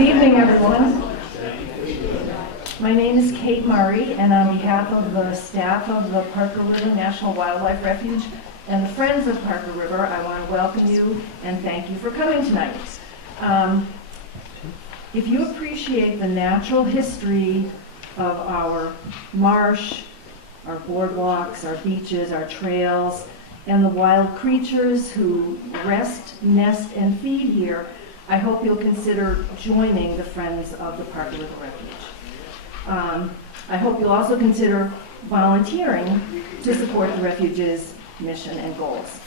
evening, everyone. My name is Kate Murray, and on behalf of the staff of the Parker River National Wildlife Refuge and the Friends of Parker River, I want to welcome you and thank you for coming tonight. If you appreciate the natural history of our marsh, our boardwalks, our beaches, our trails, and the wild creatures who rest, nest, and feed here, I hope you'll consider joining the Friends of the Parker River Refuge. I hope you'll also consider volunteering to support the refuge's mission and goals.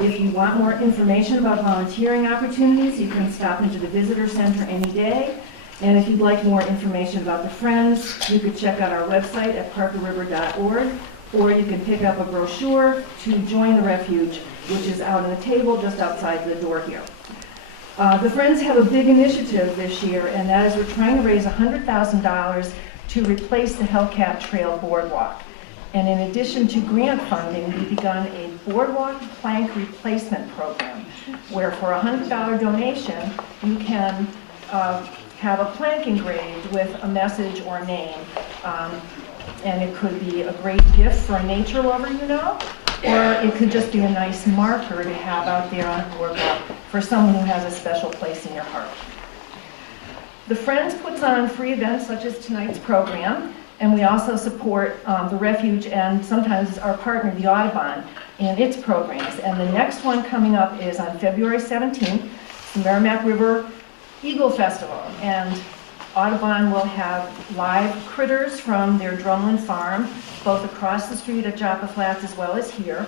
If you want more information about volunteering opportunities, you can stop into the visitor center any day. And if you'd like more information about the Friends, you could check out our website at parkerriver.org, or you can pick up a brochure to join the refuge, which is out on the table just outside the door here. The Friends have a big initiative this year, and that is we're trying to raise $100,000 to replace the Hellcat Trail Boardwalk. And in addition to grant funding, we've begun a boardwalk plank replacement program, where for a $100 donation, you can have a plank engraved with a message or name. And it could be a great gift for a nature lover, you know, or it could just be a nice marker to have out there on a boardwalk for someone who has a special place in your heart. The Friends puts on free events such as tonight's program, and we also support the refuge and sometimes our partner, the Audubon, in its programs. And the next one coming up is on February 17th, the Merrimack River Eagle Festival. And Audubon will have live critters from their Drumlin farm, both across the street at Joppa Flats as well as here.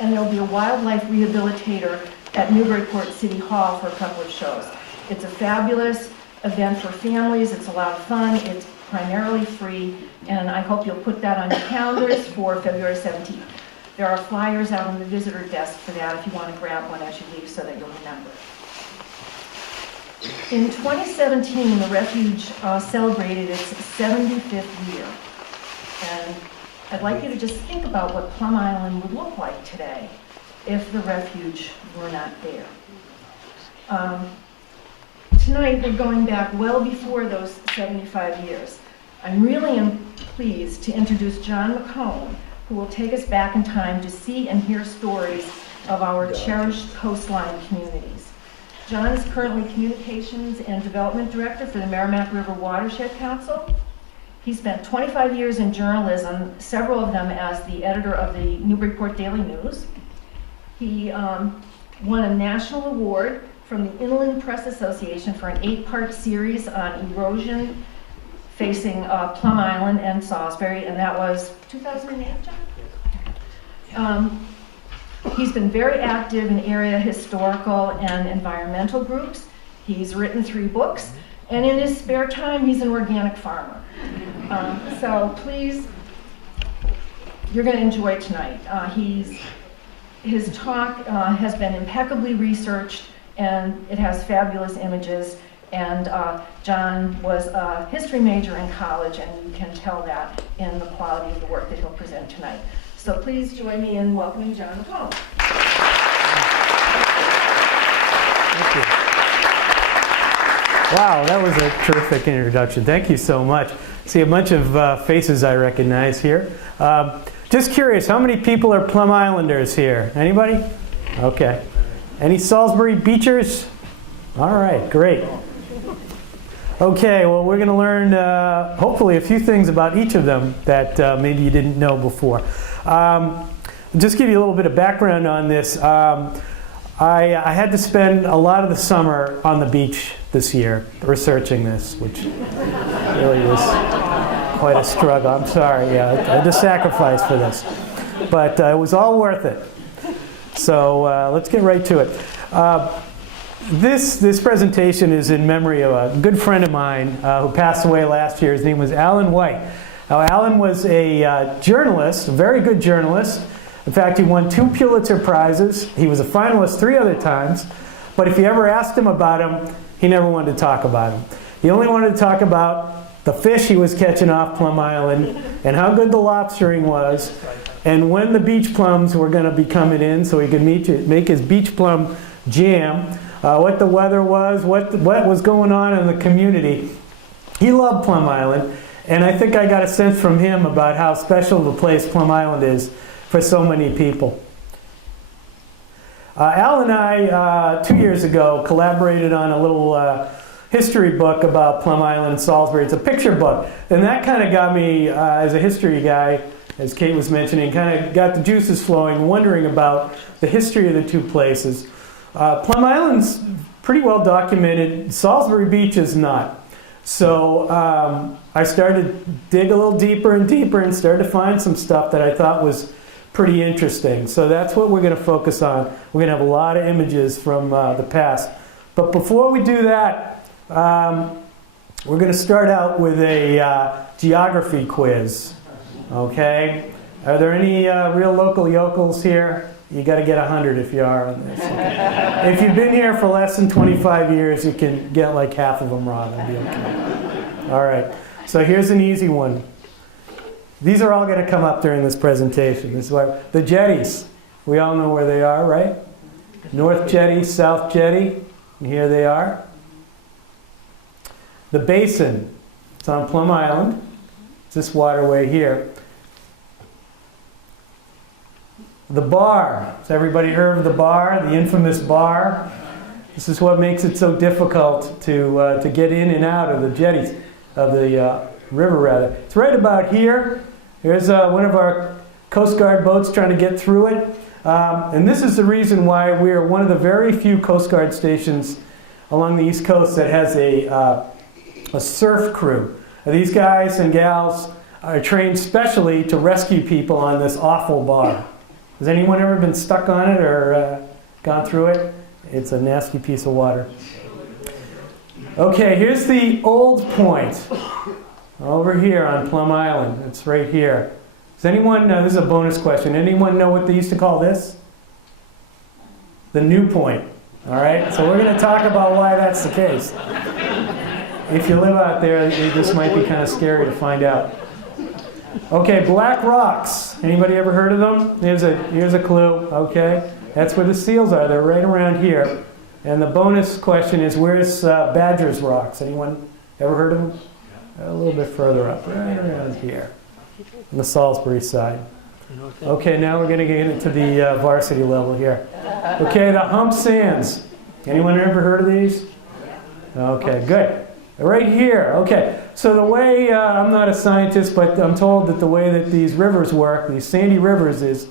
And there'll be a wildlife rehabilitator at Newburyport City Hall for a couple of shows. It's a fabulous event for families. It's a lot of fun. It's primarily free, and I hope you'll put that on your calendars for February 17th. There are flyers out on the visitor desk for that if you want to grab one as you leave so that you'll remember. In 2017, the refuge celebrated its 75th year, and I'd like you to just think about what Plum Island would look like today if the refuge were not there. Tonight, we're going back well before those 75 years. I'm really pleased to introduce John Macone, who will take us back in time to see and hear stories of our cherished coastline communities. John is currently Communications and Development Director for the Merrimack River Watershed Council. He spent 25 years in journalism, several of them as the editor of the Newburyport Daily News. He won a national award from the Inland Press Association for an 8-part series on erosion facing Plum Island and Salisbury, and that was 2008, John? He's been very active in area historical and environmental groups. He's written 3 books, and in his spare time, he's an organic farmer. So please, you're going to enjoy tonight. His talk has been impeccably researched, and it has fabulous images. And John was a history major in college, and you can tell that in the quality of the work that he'll present tonight. So please join me in welcoming John Macone. Thank you. Wow, that was a terrific introduction. Thank you so much. See a bunch of faces I recognize here. Just curious, how many people are Plum Islanders here? Anybody? Okay. Any Salisbury Beachers? All right, great. Okay, well, we're going to learn, hopefully, a few things about each of them that maybe you didn't know before. Just give you a little bit of background on this. I had to spend a lot of the summer on the beach this year researching this, which really was quite a struggle. I'm sorry, I had to sacrifice for this. But it was all worth it. So let's get right to it. This presentation is in memory of a good friend of mine who passed away last year. His name was Alan White. Now, Alan was a journalist, a very good journalist. In fact, he won 2 Pulitzer Prizes. He was a finalist 3 other times. But if you ever asked him about him, he never wanted to talk about him. He only wanted to talk about the fish he was catching off Plum Island and how good the lobstering was and when the beach plums were going to be coming in so he could make his beach plum jam. what the weather was, what was going on in the community. He loved Plum Island, and I think I got a sense from him about how special the place Plum Island is for so many people. Al and I, 2 years ago, collaborated on a little history book about Plum Island and Salisbury. It's a picture book, and that kind of got me, as a history guy, as Kate was mentioning, kind of got the juices flowing, wondering about the history of the two places. Plum Island's pretty well documented. Salisbury Beach is not. So I started to dig a little deeper and deeper and started to find some stuff that I thought was pretty interesting. So that's what we're going to focus on. We're going to have a lot of images from the past. But before we do that, we're going to start out with a geography quiz. Okay? Are there any real local yokels here? You got to get 100 if you are on this. Okay. If you've been here for less than 25 years, you can get like half of them wrong. It'll be okay. All right. So here's an easy one. These are all going to come up during this presentation. This is why the jetties. We all know where they are, right? North Jetty, South Jetty. And here they are. The Basin. It's on Plum Island. It's this waterway here. The bar. Has everybody heard of the bar? The infamous bar? This is what makes it so difficult to get in and out of the jetties, of the river rather. It's right about here. Here's one of our Coast Guard boats trying to get through it. And this is the reason why we are one of the very few Coast Guard stations along the East Coast that has a surf crew. These guys and gals are trained specially to rescue people on this awful bar. Has anyone ever been stuck on it or gone through it? It's a nasty piece of water. Okay, here's the Old Point. Over here on Plum Island. It's right here. Does anyone, this is a bonus question, anyone know what they used to call this? The New Point. All right, so we're going to talk about why that's the case. If you live out there, this might be kind of scary to find out. Okay, Black Rocks. Anybody ever heard of them? Here's a clue. Okay, that's where the seals are. They're right around here. And the bonus question is, where's Badger's Rocks? Anyone ever heard of them? A little bit further up, right around here, on the Salisbury side. Okay, now we're going to get into the varsity level here. Okay, the Hump Sands. Anyone ever heard of these? Okay, good. Right here. Okay, so the way, I'm not a scientist, but I'm told that the way that these rivers work, these sandy rivers, is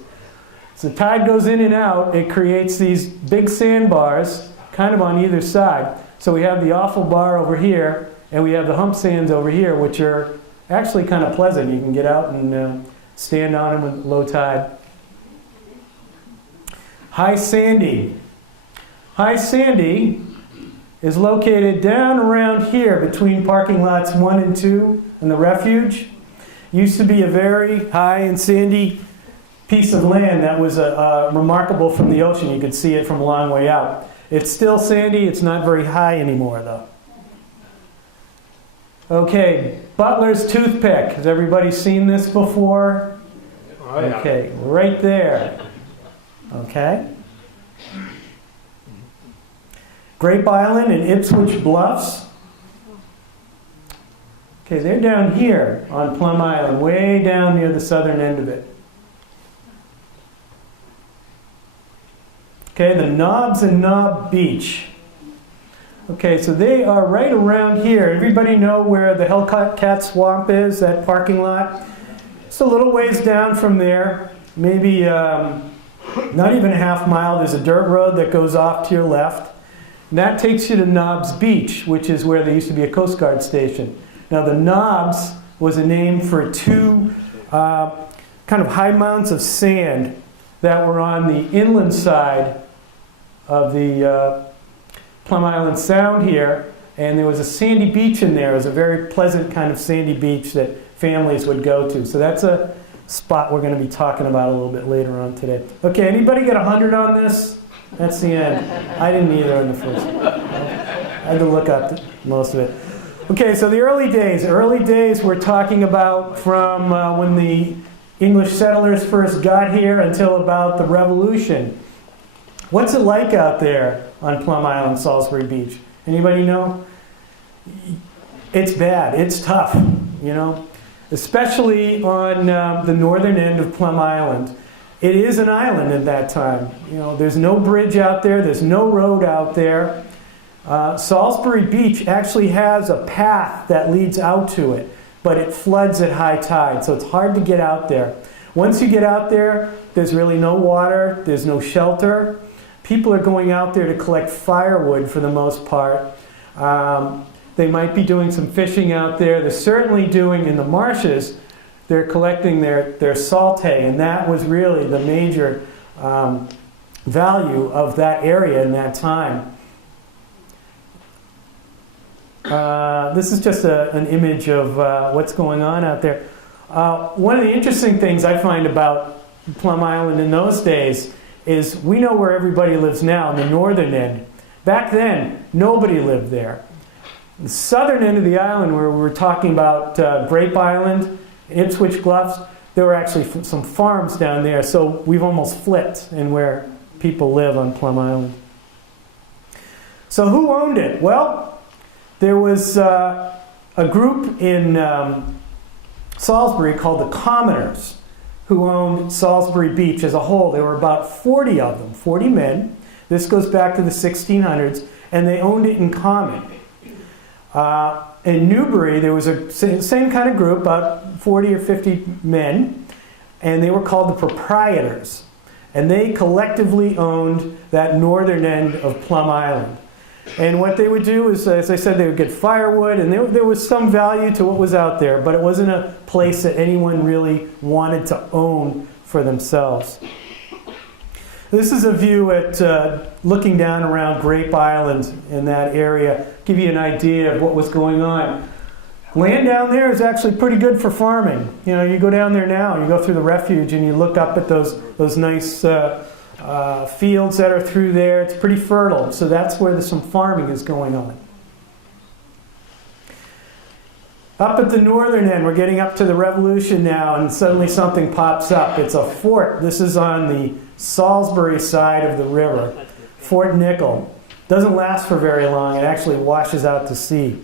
as the tide goes in and out, it creates these big sandbars kind of on either side. So we have the awful bar over here, and we have the hump sands over here, which are actually kind of pleasant. You can get out and stand on them with low tide. High Sandy. High Sandy is located down around here between parking lots 1 and 2 and the refuge. Used to be a very high and sandy piece of land that was remarkable from the ocean. You could see it from a long way out. It's still sandy. It's not very high anymore, though. Okay, Butler's Toothpick. Has everybody seen this before? Oh, yeah. Okay, right there. Okay. Grape Island and Ipswich Bluffs. Okay, they're down here on Plum Island, way down near the southern end of it. Okay, the Knobs and Knob Beach. Okay, so they are right around here. Everybody know where the Hellcat Swamp is, that parking lot? It's a little ways down from there, maybe not even a half mile. There's a dirt road that goes off to your left. And that takes you to Knobs Beach, which is where there used to be a Coast Guard station. Now the Knobs was a name for two kind of high mounds of sand that were on the inland side of the Plum Island Sound here, and there was a sandy beach in there. It was a very pleasant kind of sandy beach that families would go to. So that's a spot we're going to be talking about a little bit later on today. Okay, anybody get 100 on this? That's the end. I didn't either on the first one. I had to look up most of it. Okay, so the early days. Early days we're talking about from when the English settlers first got here until about the Revolution. What's it like out there on Plum Island, Salisbury Beach? Anybody know? It's bad. It's tough, you know, especially on the northern end of Plum Island. It is an island at that time. You know, there's no bridge out there. There's no road out there. Salisbury Beach actually has a path that leads out to it, but it floods at high tide, so it's hard to get out there. Once you get out there, there's really no water, there's no shelter. People are going out there to collect firewood for the most part. They might be doing some fishing out there. They're certainly doing in the marshes, they're collecting their saltay, and that was really the major value of that area in that time. This is just an image of what's going on out there. One of the interesting things I find about Plum Island in those days is we know where everybody lives now, on the northern end. Back then, nobody lived there. The southern end of the island, where we were talking about Grape Island, Ipswich Bluffs, there were actually some farms down there, so we've almost flipped in where people live on Plum Island. So who owned it? Well, there was a group in Salisbury called the Commoners who owned Salisbury Beach as a whole. There were about 40 of them, 40 men. This goes back to the 1600s, and they owned it in common. In Newbury, there was a same kind of group, about 40 or 50 men, and they were called the Proprietors. And they collectively owned that northern end of Plum Island. And what they would do is, as I said, they would get firewood, and there was some value to what was out there, but it wasn't a place that anyone really wanted to own for themselves. This is a view at looking down around Grape Island in that area, give you an idea of what was going on. Land down there is actually pretty good for farming. You know, you go down there now, you go through the refuge, and you look up at those nice fields that are through there. It's pretty fertile, so that's where some farming is going on. Up at the northern end, we're getting up to the Revolution now, and suddenly something pops up. It's a fort. This is on the Salisbury side of the river, Fort Nickel. Doesn't last for very long. It actually washes out to sea.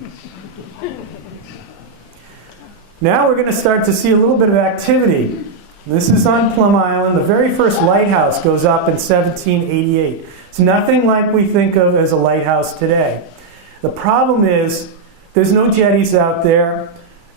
Now we're going to start to see a little bit of activity. This is on Plum Island. The very first lighthouse goes up in 1788. It's nothing like we think of as a lighthouse today. The problem is there's no jetties out there.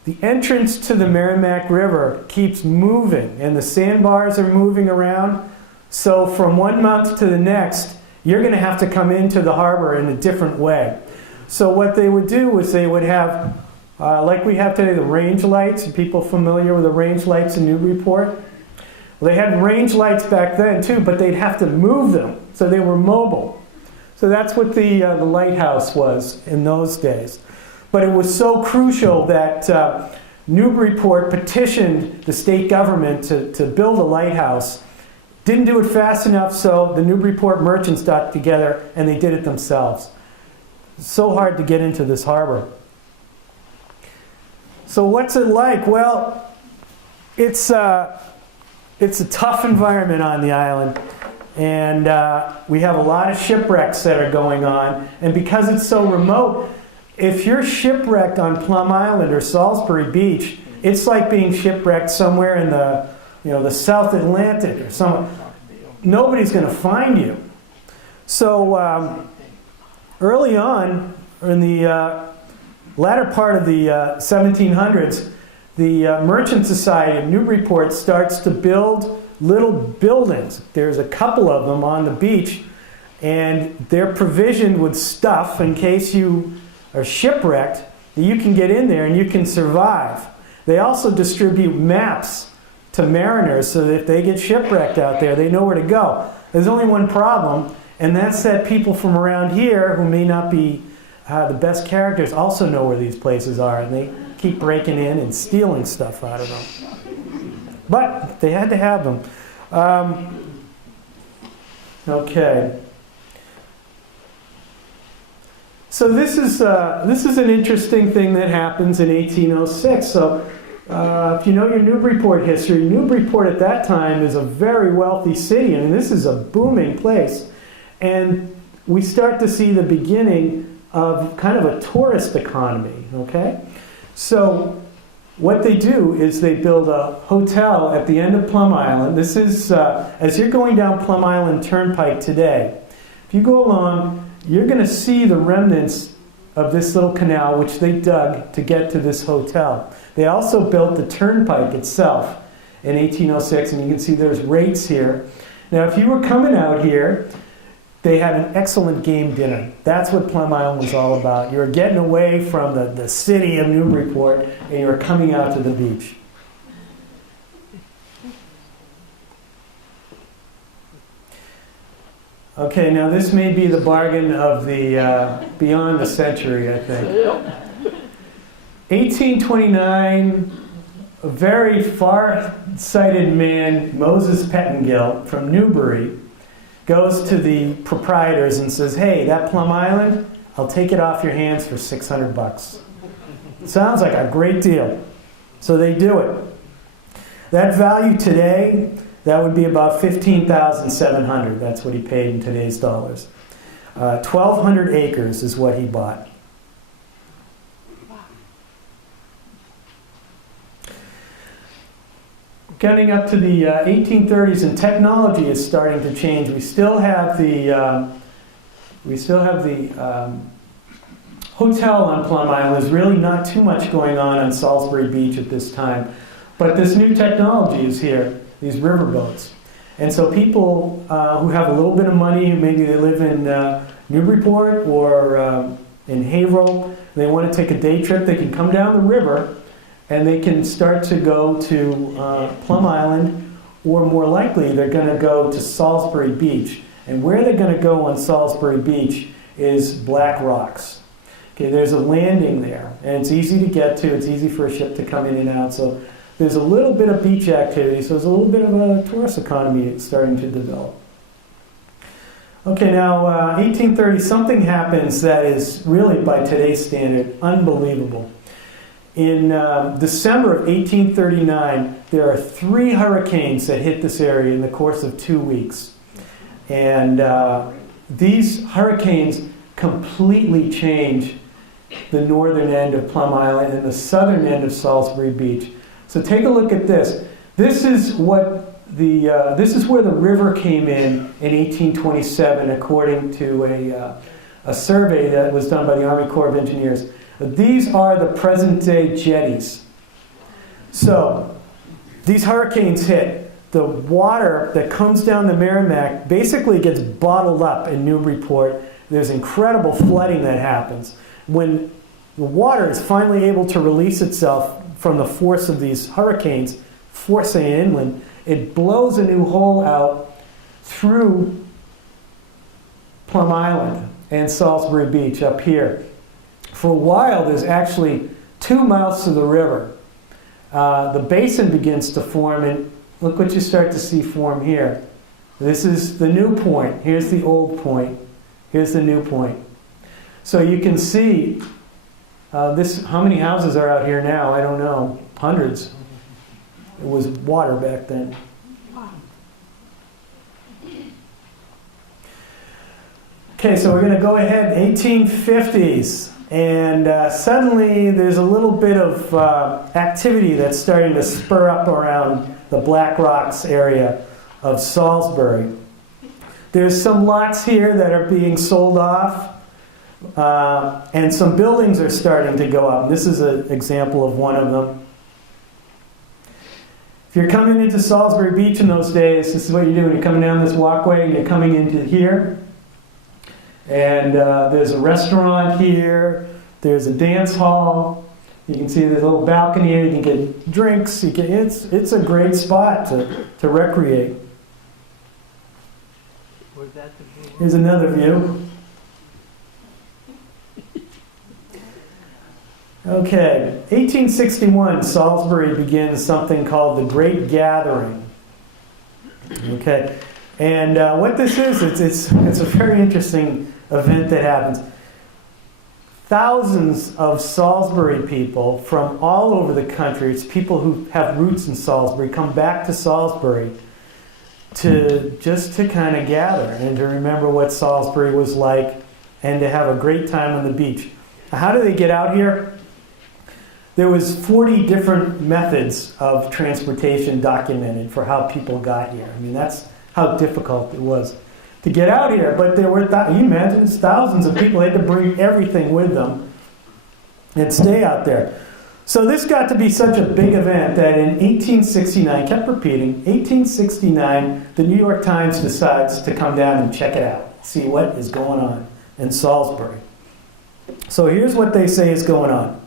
The entrance to the Merrimack River keeps moving, and the sandbars are moving around. So from one month to the next, you're going to have to come into the harbor in a different way. So what they would do is they would have, like we have today, the range lights. Are people familiar with the range lights in Newburyport? Well, they had range lights back then too, but they'd have to move them, so they were mobile. So that's what the lighthouse was in those days. But it was so crucial that Newburyport petitioned the state government to build a lighthouse. Didn't do it fast enough, so the Newburyport merchants got together and they did it themselves. So hard to get into this harbor. So what's it like? Well, it's a tough environment on the island, and we have a lot of shipwrecks that are going on. And because it's so remote, if you're shipwrecked on Plum Island or Salisbury Beach, it's like being shipwrecked somewhere in the South Atlantic or somewhere. Nobody's going to find you. So early on, in the latter part of the 1700s, the Merchant Society of Newburyport starts to build little buildings. There's a couple of them on the beach, and they're provisioned with stuff in case you are shipwrecked, that you can get in there and you can survive. They also distribute maps to mariners so that if they get shipwrecked out there, they know where to go. There's only one problem, and that's that people from around here who may not be the best characters also know where these places are, and they keep breaking in and stealing stuff out of them. But they had to have them. Okay. So this is an interesting thing that happens in 1806. So if you know your Newburyport history, Newburyport at that time is a very wealthy city. I mean, this is a booming place. And we start to see the beginning of kind of a tourist economy, okay? So what they do is they build a hotel at the end of Plum Island. This is, as you're going down Plum Island Turnpike today, if you go along, you're going to see the remnants of this little canal which they dug to get to this hotel. They also built the turnpike itself in 1806, and you can see there's rates here. Now, if you were coming out here, they had an excellent game dinner. That's what Plum Island was all about. You were getting away from the city of Newburyport, and you were coming out to the beach. Okay, now this may be the bargain of the beyond the century, I think. 1829, a very far-sighted man, Moses Pettingill from Newbury, goes to the proprietors and says, hey, that Plum Island, I'll take it off your hands for $600. Sounds like a great deal. So they do it. That value today, that would be about $15,700. That's what he paid in today's dollars. 1,200 acres is what he bought. Getting up to the 1830s, and technology is starting to change. We still have the hotel on Plum Island. There's really not too much going on Salisbury Beach at this time, but this new technology is here. These riverboats, and so people who have a little bit of money, maybe they live in Newburyport or in Haverhill, they want to take a day trip. They can come down the river. And they can start to go to Plum Island, or more likely, they're going to go to Salisbury Beach. And where they're going to go on Salisbury Beach is Black Rocks. Okay, there's a landing there, and it's easy to get to. It's easy for a ship to come in and out. So there's a little bit of beach activity. So there's a little bit of a tourist economy starting to develop. Okay, now 1830, something happens that is really, by today's standard, unbelievable. In December of 1839, there are 3 hurricanes that hit this area in the course of 2 weeks. And these hurricanes completely change the northern end of Plum Island and the southern end of Salisbury Beach. So take a look at this. This is what this is where the river came in 1827, according to a survey that was done by the Army Corps of Engineers. These are the present-day jetties. So these hurricanes hit. The water that comes down the Merrimack basically gets bottled up in Newburyport. There's incredible flooding that happens. When the water is finally able to release itself from the force of these hurricanes, forcing it inland, it blows a new hole out through Plum Island and Salisbury Beach up here. For a while, there's actually 2 mouths to the river. The basin begins to form, and look what you start to see form here. This is the new point. Here's the old point. Here's the new point. So you can see this. How many houses are out here now? I don't know. Hundreds. It was water back then. Okay, so we're going to go ahead. 1850s. And suddenly there's a little bit of activity that's starting to spur up around the Black Rocks area of Salisbury. There's some lots here that are being sold off, and some buildings are starting to go up. This is an example of one of them. If you're coming into Salisbury Beach in those days, this is what you're doing. You're coming down this walkway and you're coming into here. And there's a restaurant here. There's a dance hall. You can see there's a little balcony here. You can get drinks. It's a great spot to recreate. Here's another view. Okay, 1861, Salisbury begins something called the Great Gathering. Okay, and what this is, it's a very interesting event that happens. Thousands of Salisbury people from all over the country, it's people who have roots in Salisbury, come back to Salisbury just to kind of gather and to remember what Salisbury was like and to have a great time on the beach. How do they get out here? There was 40 different methods of transportation documented for how people got here. I mean, that's how difficult it was to get out here. But there were, you imagine, thousands of people. They had to bring everything with them and stay out there. So this got to be such a big event that in 1869, kept repeating, 1869, the New York Times decides to come down and check it out, see what is going on in Salisbury. So here's what they say is going on.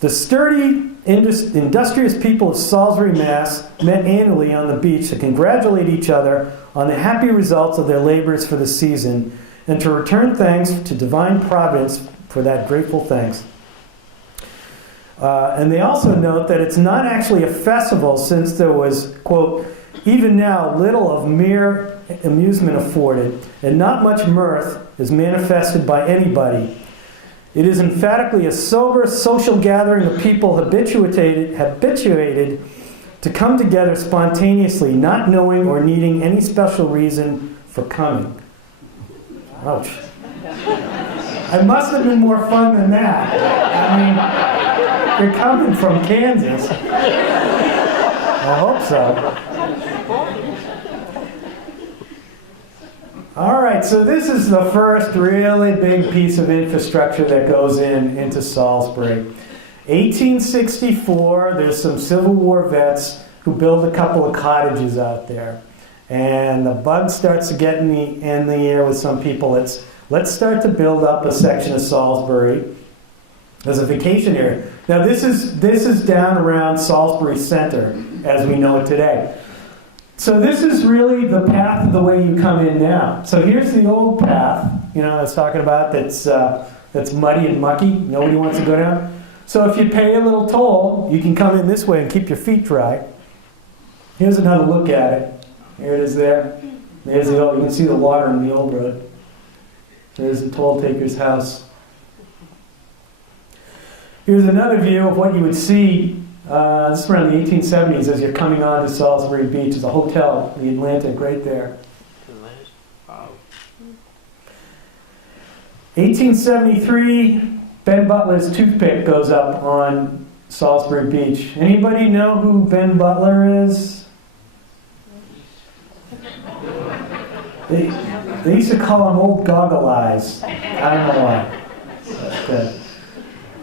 The sturdy, industrious people of Salisbury, Mass. Met annually on the beach to congratulate each other on the happy results of their labors for the season and to return thanks to divine providence for that grateful thanks. And they also note that it's not actually a festival since there was, quote, even now little of mere amusement afforded, and not much mirth is manifested by anybody. It is emphatically a sober social gathering of people habituated to come together spontaneously, not knowing or needing any special reason for coming. Ouch. It must have been more fun than that. I mean, you're coming from Kansas. I hope so. All right, so this is the first really big piece of infrastructure that goes into Salisbury. 1864, there's some Civil War vets who build a couple of cottages out there. And the bug starts to get in the air with some people. Let's start to build up a section of Salisbury as a vacation area. Now this is down around Salisbury Center as we know it today. So this is really the path of the way you come in now. So here's the old path, I was talking about that's muddy and mucky. Nobody wants to go down. So if you pay a little toll, you can come in this way and keep your feet dry. Here's another look at it. Here it is there. There's the old, you can see the water in the old road. There's the toll taker's house. Here's another view of what you would see. This is around the 1870s as you're coming on to Salisbury Beach. There's a hotel, the Atlantic, right there. 1873, Ben Butler's toothpick goes up on Salisbury Beach. Anybody know who Ben Butler is? They used to call him Old Goggle Eyes. I don't know why. But,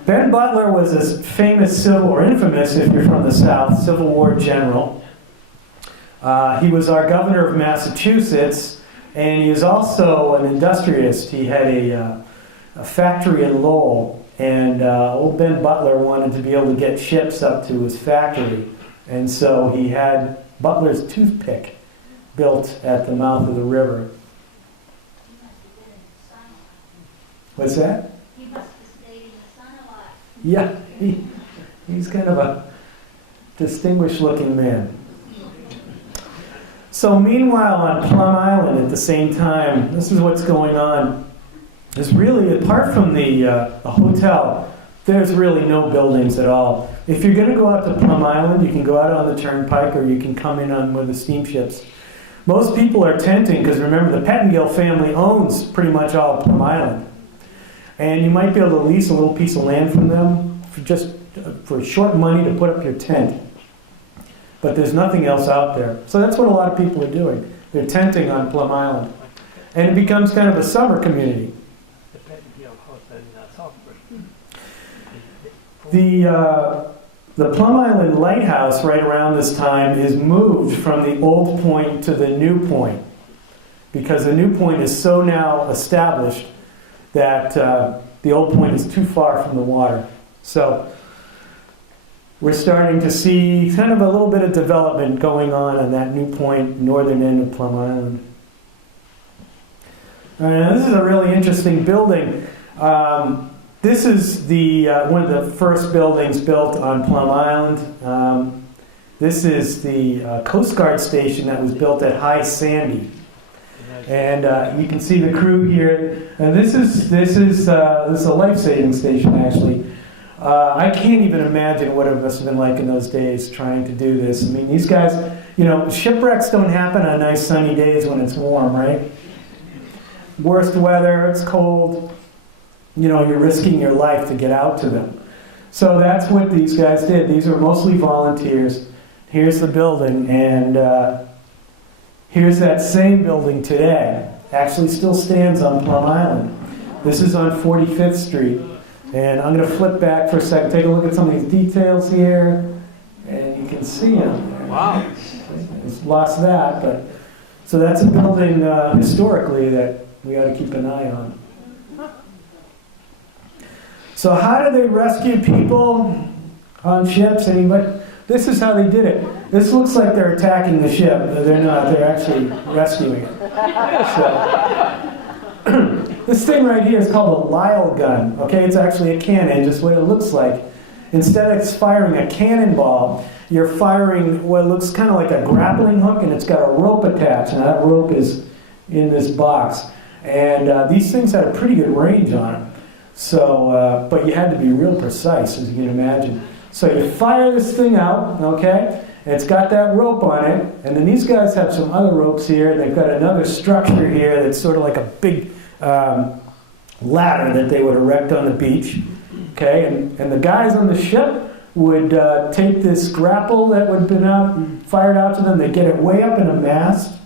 Ben Butler was a famous or infamous, if you're from the South, Civil War general. He was our governor of Massachusetts, and he was also an industrialist. He had a factory in Lowell, and old Ben Butler wanted to be able to get ships up to his factory, and so he had Butler's toothpick built at the mouth of the river. What's that? Yeah, he's kind of a distinguished looking man. So meanwhile on Plum Island at the same time, this is what's going on. There's really, apart from the hotel, there's really no buildings at all. If you're going to go out to Plum Island, you can go out on the turnpike or you can come in on one of the steamships. Most people are tenting because remember the Pettingill family owns pretty much all of Plum Island. And you might be able to lease a little piece of land from them for short money to put up your tent. But there's nothing else out there. So that's what a lot of people are doing. They're tenting on Plum Island. And it becomes kind of a summer community. The Plum Island lighthouse right around this time is moved from the old point to the new point. Because the new point is so now established that the old point is too far from the water. So we're starting to see kind of a little bit of development going on that new point, northern end of Plum Island. All right, now this is a really interesting building. This is one of the first buildings built on Plum Island. This is the Coast Guard station that was built at High Sandy. And you can see the crew here. And this is a life-saving station, actually. I can't even imagine what it must have been like in those days trying to do this. I mean, these guys, You know, shipwrecks don't happen on nice sunny days when it's warm, right? Worst weather, it's cold, you know, you're risking your life to get out to them. So that's what these guys did. These are mostly volunteers. Here's the building, and here's that same building today. Actually still stands on Plum Island. This is on 45th Street. And I'm going to flip back for a second, take a look at some of these details here, and you can see them there. Wow. It's lost that, but so that's a building historically that we ought to keep an eye on. So how do they rescue people on ships? Anybody? This is how they did it. This looks like they're attacking the ship. No, they're not. They're actually rescuing it. So, this thing right here is called a Lyle gun. Okay, it's actually a cannon, just what it looks like. Instead of firing a cannonball, you're firing what looks kind of like a grappling hook, and it's got a rope attached, and that rope is in this box. And these things had a pretty good range on them. So, but you had to be real precise, as you can imagine. So you fire this thing out, okay? And it's got that rope on it. And then these guys have some other ropes here. They've got another structure here that's sort of like a big ladder that they would erect on the beach. Okay, and the guys on the ship would take this grapple that would have been fired out to them. They'd get it way up in a mast.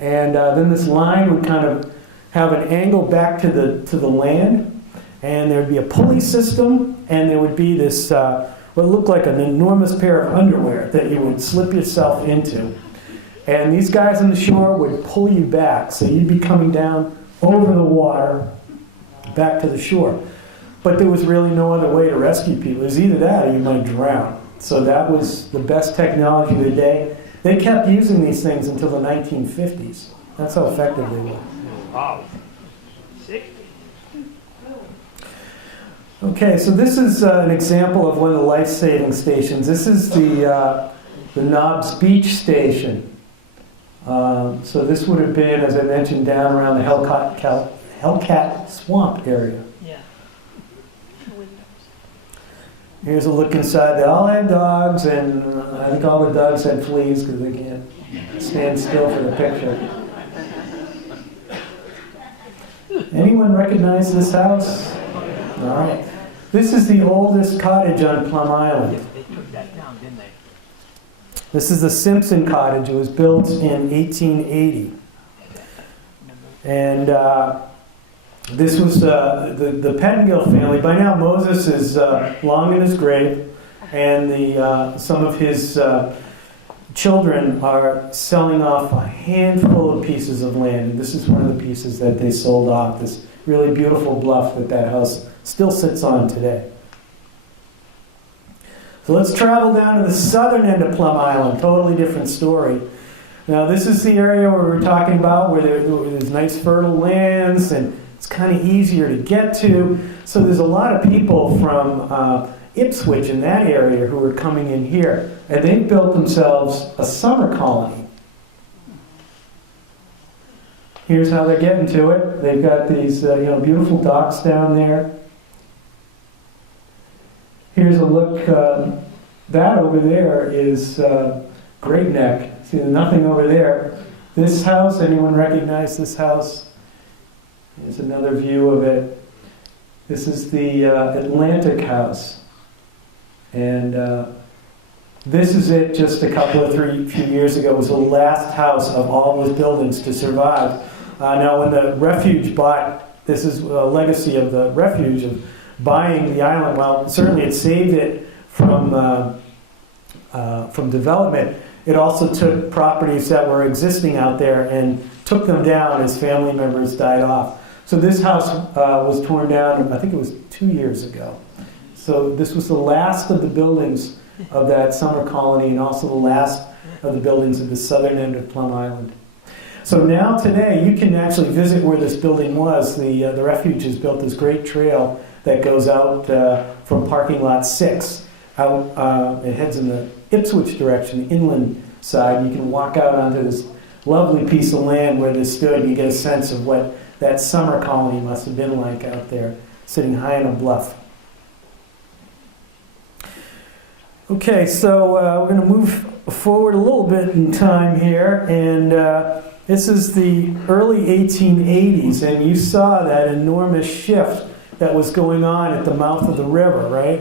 And then this line would kind of have an angle back to the land. And there would be a pulley system. And there would be this, what looked like an enormous pair of underwear that you would slip yourself into. And these guys on the shore would pull you back. So you'd be coming down over the water back to the shore. But there was really no other way to rescue people. It was either that or you might drown. So that was the best technology of the day. They kept using these things until the 1950s. That's how effective they were. Wow. Sick. Okay, so this is an example of one of the life-saving stations. This is the Knobs Beach Station. So this would have been, as I mentioned, down around the Hellcat Swamp area. Yeah. Here's a look inside. They all had dogs, and I think all the dogs had fleas because they can't stand still for the picture. Anyone recognize this house? All right. This is the oldest cottage on Plum Island. They took that down, didn't they? This is the Simpson cottage. It was built in 1880. And this was the Pettingill family. By now Moses is long in his grave, and some of his children are selling off a handful of pieces of land. And this is one of the pieces that they sold off, this really beautiful bluff that house still sits on today. So let's travel down to the southern end of Plum Island, totally different story. Now this is the area where we're talking about where there's nice fertile lands and it's kind of easier to get to. So there's a lot of people from Ipswich in that area who are coming in here, and they've built themselves a summer colony. Here's how they're getting to it. They've got these beautiful docks down there. Here's a look. That over there is Great Neck. See, nothing over there. This house, anyone recognize this house? Here's another view of it. This is the Atlantic House. And this is it just a few years ago. It was the last house of all those buildings to survive. Now when the Refuge bought, this is a legacy of the Refuge of buying the island. Well, certainly it saved it from development. It also took properties that were existing out there and took them down as family members died off. So this house was torn down, I think it was 2 years ago. So this was the last of the buildings of that summer colony and also the last of the buildings of the southern end of Plum Island. So now today you can actually visit where this building was. The Refuge has built this great trail that goes out from parking lot 6. It heads in the Ipswich direction, the inland side. You can walk out onto this lovely piece of land where this stood and you get a sense of what that summer colony must have been like out there, sitting high on a bluff. Okay, so we're going to move forward a little bit in time here, and this is the early 1880s, and you saw that enormous shift that was going on at the mouth of the river, right?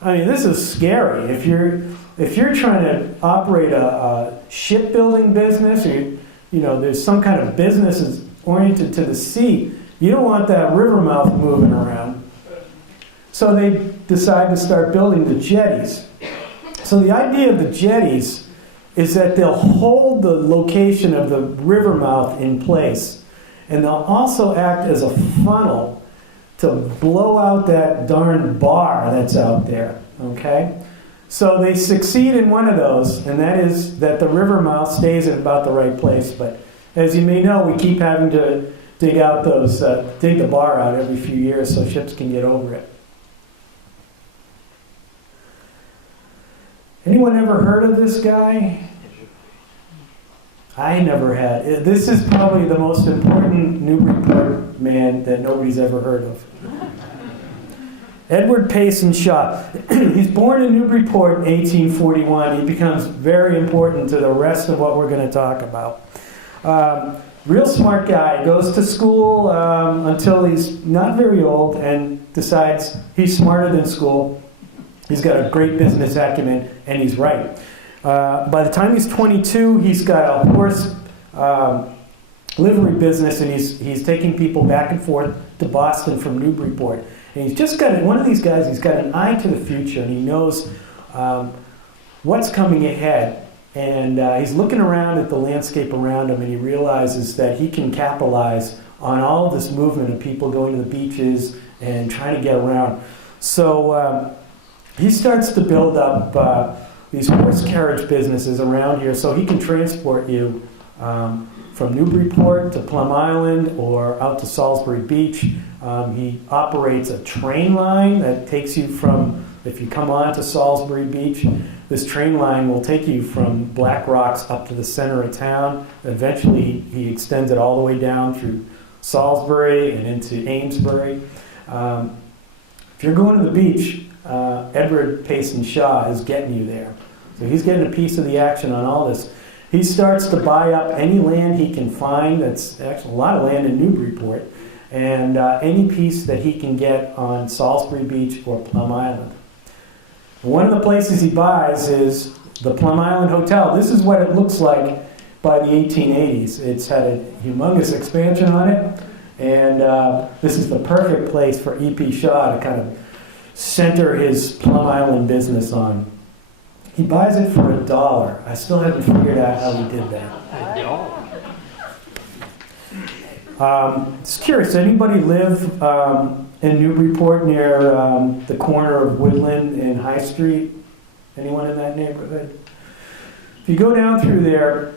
I mean, this is scary. If you're trying to operate a shipbuilding business, or there's some kind of business that's oriented to the sea, you don't want that river mouth moving around. So they decide to start building the jetties. So the idea of the jetties is that they'll hold the location of the river mouth in place, and they'll also act as a funnel to blow out that darn bar that's out there, okay? So they succeed in one of those, and that is that the river mouth stays at about the right place. But as you may know, we keep having to dig the bar out every few years so ships can get over it. Anyone ever heard of this guy? I never had. This is probably the most important Newburyport man that nobody's ever heard of. Edward Payson Shaw. He's born in Newburyport in 1841. He becomes very important to the rest of what we're going to talk about. Real smart guy. Goes to school until he's not very old and decides he's smarter than school. He's got a great business acumen, and he's right. By the time he's 22, he's got a horse livery business, and he's taking people back and forth to Boston from Newburyport. And he's just got one of these guys. He's got an eye to the future, and he knows what's coming ahead. And he's looking around at the landscape around him, and he realizes that he can capitalize on all of this movement of people going to the beaches and trying to get around. So he starts to build up these horse carriage businesses around here so he can transport you from Newburyport to Plum Island or out to Salisbury Beach. He operates a train line that takes you from, if you come on to Salisbury Beach, this train line will take you from Black Rocks up to the center of town. Eventually, he extends it all the way down through Salisbury and into Amesbury. If you're going to the beach, Edward Payson Shaw is getting you there. So he's getting a piece of the action on all this. He starts to buy up any land he can find. That's actually a lot of land in Newburyport. And any piece that he can get on Salisbury Beach or Plum Island. One of the places he buys is the Plum Island Hotel. This is what it looks like by the 1880s. It's had a humongous expansion on it. And this is the perfect place for E.P. Shaw to kind of center his Plum Island business on. He buys it for $1. I still haven't figured out how he did that. Just curious, anybody live in Newburyport near the corner of Woodland and High Street? Anyone in that neighborhood? If you go down through there,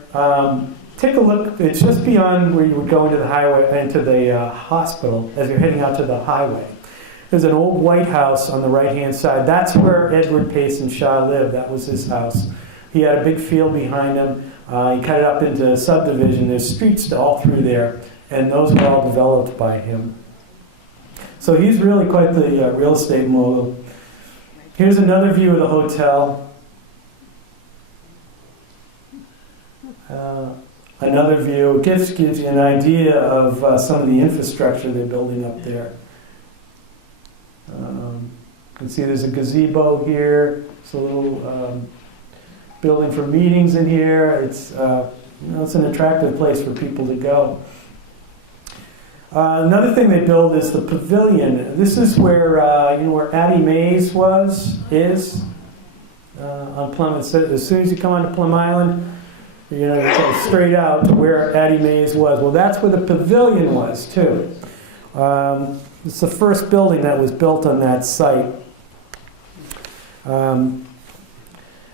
take a look. It's just beyond where you would go into the highway, into the hospital as you're heading out to the highway. There's an old white house on the right-hand side. That's where Edward Payson Shaw lived. That was his house. He had a big field behind him. He cut it up into a subdivision. There's streets all through there, and those were all developed by him. So he's really quite the real estate mogul. Here's another view of the hotel. Another view. It gives you an idea of some of the infrastructure they're building up there. You can see there's a gazebo here. It's a little building for meetings in here. It's it's an attractive place for people to go. Another thing they build is the pavilion. This is where where Addie Mays is on Plum. As soon as you come onto Plum Island, you go straight out to where Addie Mays was. Well, that's where the pavilion was too. It's the first building that was built on that site. And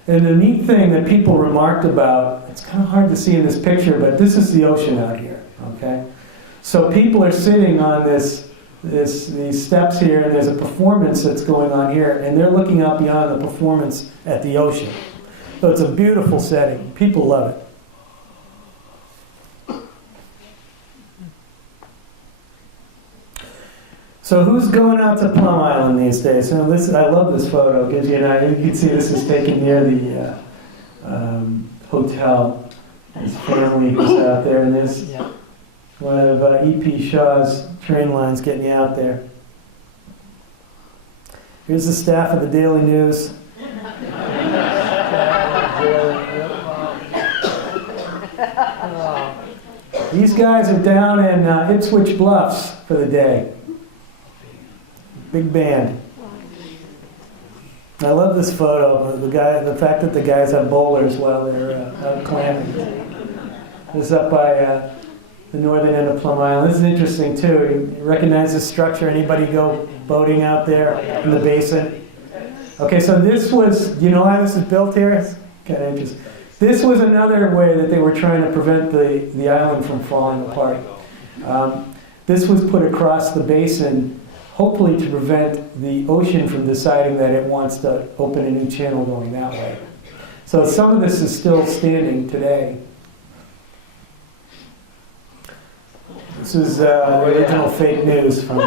the neat thing that people remarked about, it's kind of hard to see in this picture, but this is the ocean out here, okay? So people are sitting on these steps here, and there's a performance that's going on here, and they're looking out beyond the performance at the ocean. So it's a beautiful setting. People love it. So who's going out to Plum Island these days? I love this photo. You can see this is taken near the hotel. His family was out there, and there's Yeah. one of E.P. Shaw's train lines getting you out there. Here's the staff of the Daily News. These guys are down in Ipswich Bluffs for the day. Big band. I love this photo. The fact that the guys have bowlers while they're out clamming. This is up by the northern end of Plum Island. This is interesting too. You recognize this structure? Anybody go boating out there in the basin? Okay, so this was, do you know how this is built here? It's kind of interesting. This was another way that they were trying to prevent the island from falling apart. This was put across the basin, hopefully to prevent the ocean from deciding that it wants to open a new channel going that way. So some of this is still standing today. This is original fake news from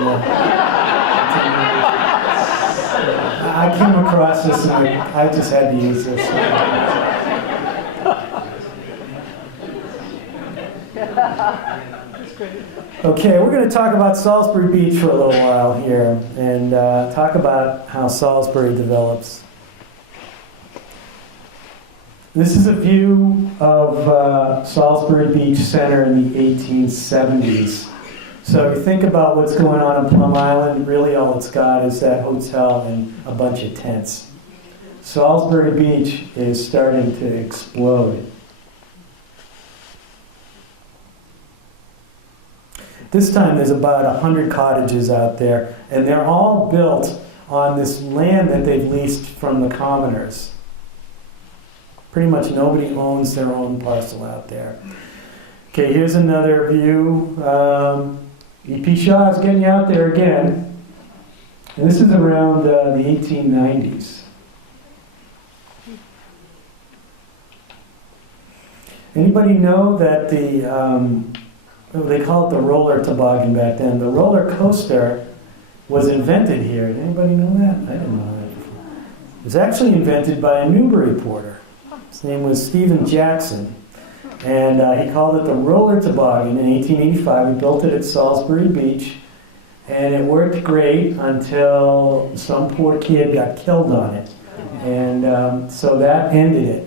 I came across this and I just had to use this. Okay, we're going to talk about Salisbury Beach for a little while here and talk about how Salisbury develops. This is a view of Salisbury Beach Center in the 1870s. So if you think about what's going on in Plum Island, really all it's got is that hotel and a bunch of tents. Salisbury Beach is starting to explode. This time there's about 100 cottages out there, and they're all built on this land that they've leased from the commoners. Pretty much nobody owns their own parcel out there. Okay, here's another view. E.P. Shaw is getting you out there again. And this is around the 1890s. Anybody know that they call it the roller toboggan back then. The roller coaster was invented here. Did anybody know that? I didn't know that before. It was actually invented by a Newbury porter. His name was Stephen Jackson. And he called it the roller toboggan. In 1885, he built it at Salisbury Beach. And it worked great until some poor kid got killed on it. And so that ended it.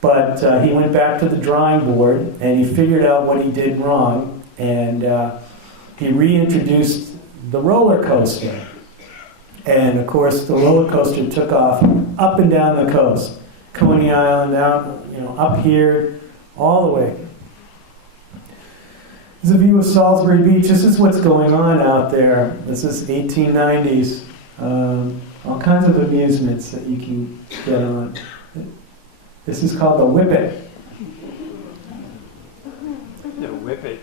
But he went back to the drawing board and he figured out what he did wrong, and he reintroduced the roller coaster. And of course, the roller coaster took off up and down the coast, Coney Island, down, up here, all the way. This is a view of Salisbury Beach. This is what's going on out there. This is 1890s. All kinds of amusements that you can get on. This is called the Whippet. The Whippet.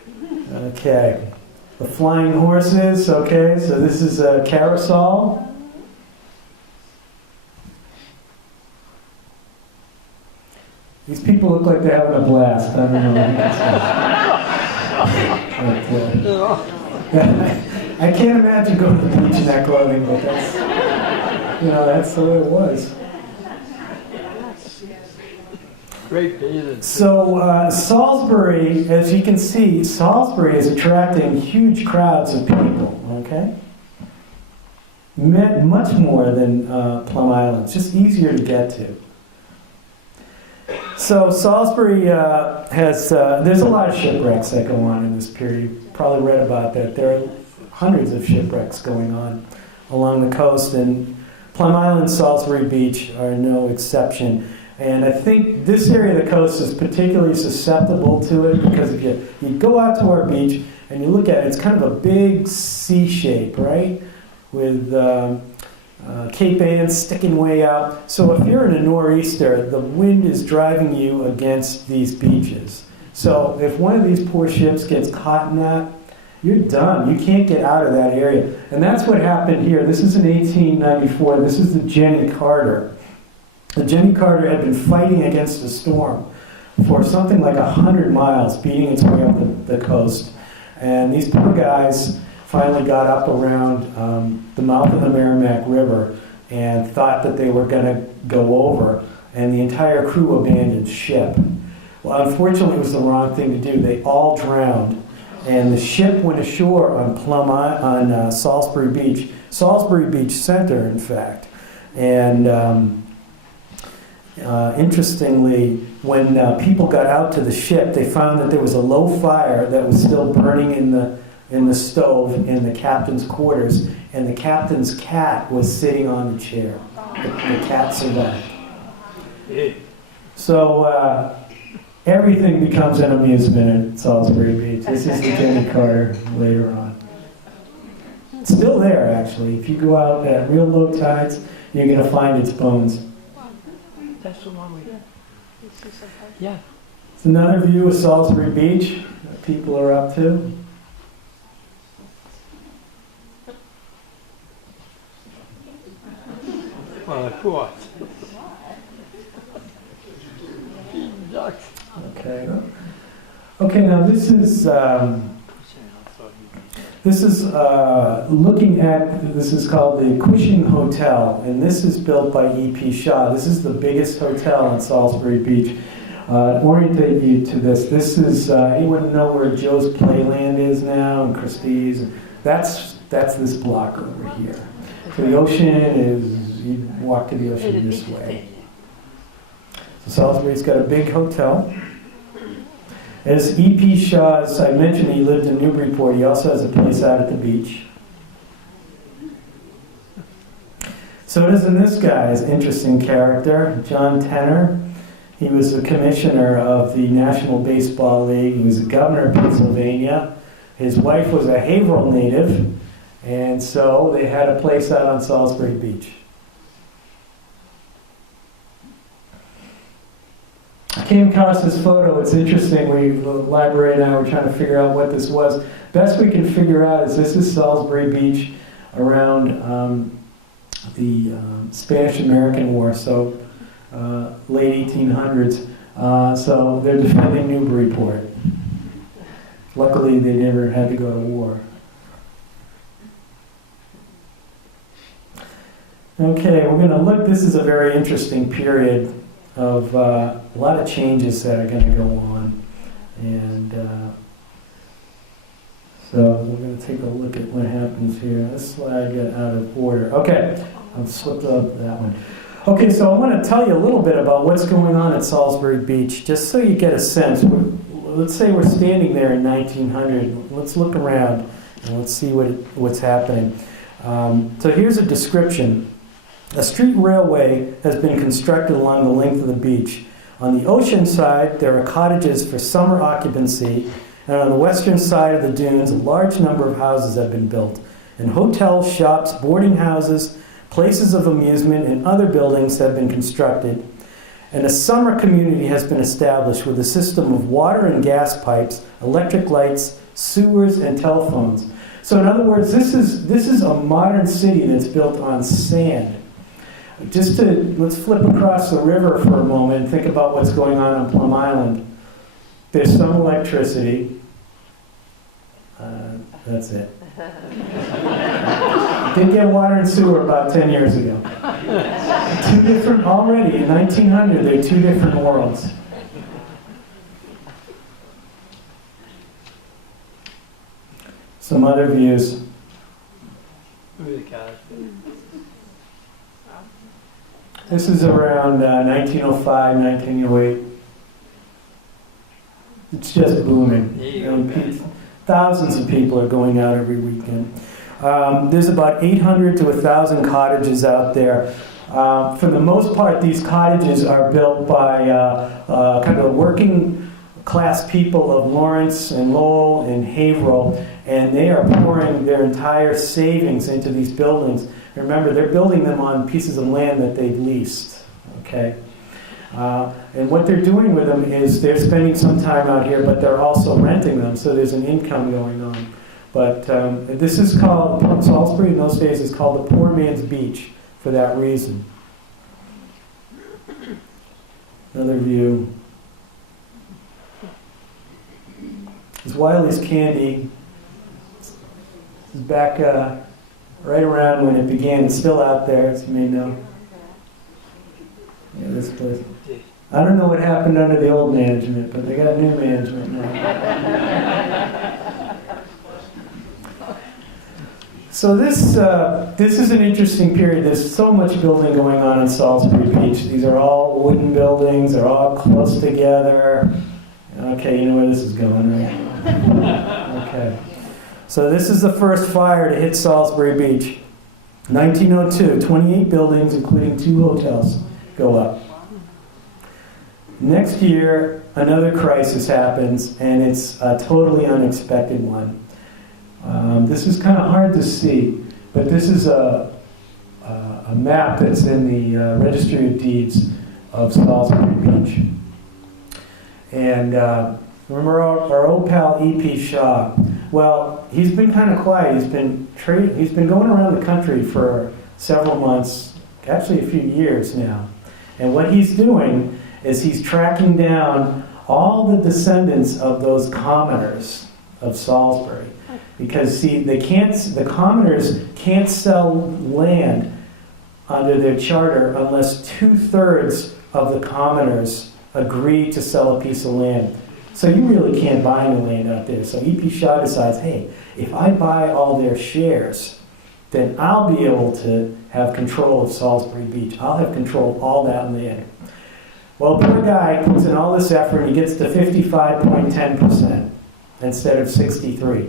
Okay. The flying horses. Okay, so this is a carousel. These people look like they're having a blast. I don't know. But, I can't imagine going to the beach in that clothing, but that's the way it was. Great bathing. So Salisbury, as you can see, Salisbury is attracting huge crowds of people, okay? Much more than Plum Island. It's just easier to get to. So Salisbury there's a lot of shipwrecks that go on in this period. You probably read about that. There are hundreds of shipwrecks going on along the coast, and Plum Island and Salisbury Beach are no exception. And I think this area of the coast is particularly susceptible to it because if you go out to our beach and you look at it, it's kind of a big C shape, right? With Cape Ann sticking way out. So if you're in a nor'easter, the wind is driving you against these beaches. So if one of these poor ships gets caught in that, you're done. You can't get out of that area. And that's what happened here. This is in 1894. This is the Jenny Carter. The Jenny Carter had been fighting against a storm for something like 100 miles, beating its way up the coast. And these poor guys finally got up around the mouth of the Merrimack River and thought that they were going to go over, and the entire crew abandoned ship. Well, unfortunately, it was the wrong thing to do. They all drowned. And the ship went ashore on Salisbury Beach Center, in fact. And interestingly, when people got out to the ship, they found that there was a low fire that was still burning in the stove in the captain's quarters, and the captain's cat was sitting on the chair. The cat survived. So everything becomes an amusement at Salisbury Beach. This is the Jimmy Carter later on. It's still there, actually. If you go out at real low tides, you're going to find its bones. That's the one we... Yeah. It's another view of Salisbury Beach that people are up to. Well, of course. Ducks. Okay. Okay. Now this is looking at. This is called the Cushing Hotel, and this is built by E.P. Shaw. This is the biggest hotel in Salisbury Beach. Orientate you to this. This is anyone know where Joe's Playland is now and Christie's? That's this block over here. So the ocean is, you walk to the ocean this way. So Salisbury's got a big hotel. As E.P. Shaw's, I mentioned he lived in Newburyport, he also has a place out at the beach. So doesn't this guy is an interesting character, John Tenner. He was the commissioner of the National Baseball League. He was the governor of Pennsylvania. His wife was a Haverhill native, and so they had a place out on Salisbury Beach. I came across this photo. It's interesting. The library and I were trying to figure out what this was. Best we can figure out is this is Salisbury Beach around the Spanish-American War, so late 1800s. So they're defending Newburyport. Luckily, they never had to go to war. Okay, we're going to look. This is a very interesting period of a lot of changes that are going to go on. And so we're going to take a look at what happens here. This slide got out of order. Okay, I've slipped up that one. Okay, so I want to tell you a little bit about what's going on at Salisbury Beach, just so you get a sense. Let's say we're standing there in 1900. Let's look around and let's see what's happening. So here's a description. A street railway has been constructed along the length of the beach. On the ocean side, there are cottages for summer occupancy, and on the western side of the dunes, a large number of houses have been built, and hotels, shops, boarding houses, places of amusement, and other buildings have been constructed. And a summer community has been established with a system of water and gas pipes, electric lights, sewers, and telephones. So in other words, this is a modern city that's built on sand. Let's flip across the river for a moment and think about what's going on Plum Island. There's some electricity. That's it. Didn't get water and sewer about 10 years ago. Two different, already in 1900, they're two different worlds. Some other views. This is around 1905, 1908. It's just booming. Thousands of people are going out every weekend. There's about 800 to 1,000 cottages out there. For the most part, these cottages are built by kind of working class people of Lawrence and Lowell and Haverhill, and they are pouring their entire savings into these buildings. Remember, they're building them on pieces of land that they've leased, okay? And what they're doing with them is they're spending some time out here, but they're also renting them, so there's an income going on. But this is called, Salisbury in those days is called the poor man's beach for that reason. Another view. It's Wiley's Candy. It's back right around when it began. It's still out there, as you may know. Yeah, this place. I don't know what happened under the old management, but they got new management now. So this is an interesting period. There's so much building going on in Salisbury Beach. These are all wooden buildings. They're all close together. Okay, you know where this is going, right? Okay. So this is the first fire to hit Salisbury Beach. 1902, 28 buildings, including 2 hotels, go up. Next year, another crisis happens, and it's a totally unexpected one. This is kind of hard to see, but this is a map that's in the Registry of Deeds of Salisbury Beach. And remember our old pal E.P. Shaw? Well, he's been kind of quiet. He's been going around the country for several months, actually a few years now. And what he's doing is he's tracking down all the descendants of those commoners of Salisbury. Because, see, the commoners can't sell land under their charter unless 2/3 of the commoners agree to sell a piece of land. So you really can't buy any land out there. So E.P. Shaw decides, hey, if I buy all their shares, then I'll be able to have control of Salisbury Beach. I'll have control of all that land. Well, poor guy puts in all this effort and he gets to 55.10% instead of 63.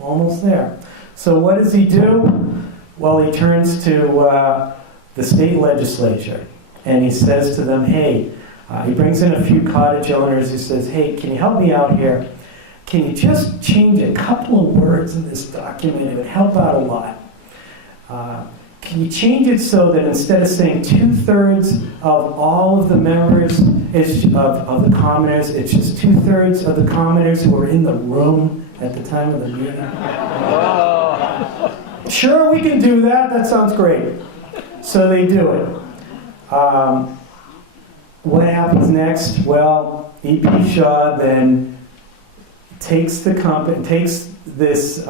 Almost there. So what does he do? Well, he turns to the state legislature and he says to them, hey, he brings in a few cottage owners. He says, hey, can you help me out here? Can you just change a couple of words in this document? It would help out a lot. Can you change it so that instead of saying 2/3 of all of the members of the commoners, it's just 2/3 of the commoners who were in the room at the time of the meeting? Sure, we can do that. That sounds great. So they do it. What happens next? Well, E.P. Shaw then takes this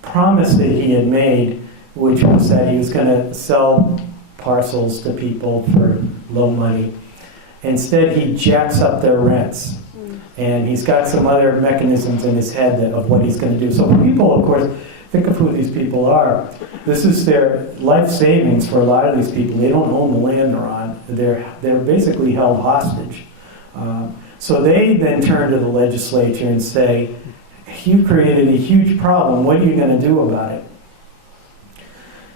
promise that he had made, which was that he was going to sell parcels to people for low money. Instead, he jacks up their rents. And he's got some other mechanisms in his head of what he's going to do. So people, of course, think of who these people are. This is their life savings for a lot of these people. They don't own the land they're on. They're basically held hostage. So they then turn to the legislature and say, you created a huge problem. What are you going to do about it?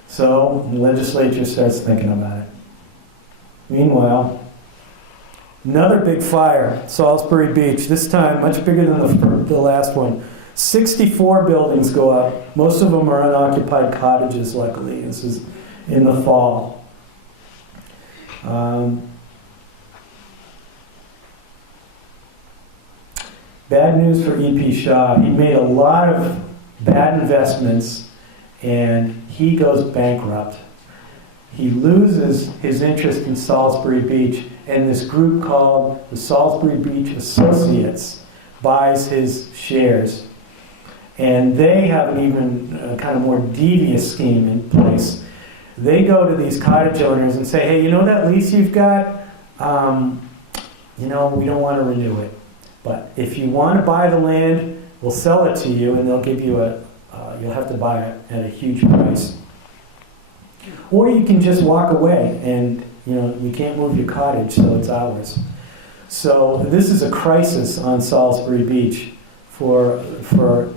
So the legislature starts thinking about it. Meanwhile, another big fire, Salisbury Beach, this time much bigger than the last one. 64 buildings go up. Most of them are unoccupied cottages, luckily. This is in the fall. Bad news for E.P. Shaw. He made a lot of bad investments, and he goes bankrupt. He loses his interest in Salisbury Beach, and this group called the Salisbury Beach Associates buys his shares. And they have an even kind of more devious scheme in place. They go to these cottage owners and say, hey, you know that lease you've got? We don't want to renew it. But if you want to buy the land, we'll sell it to you, and they'll give you you'll have to buy it at a huge price. Or you can just walk away and, you can't move your cottage, so it's ours. So this is a crisis on Salisbury Beach for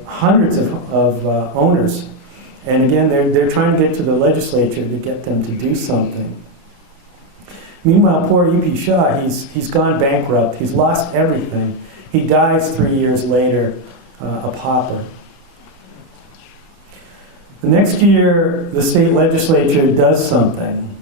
hundreds of owners. And again, they're trying to get to the legislature to get them to do something. Meanwhile, poor E.P. Shaw, he's gone bankrupt. He's lost everything. He dies 3 years later, a pauper. The next year, the state legislature does something.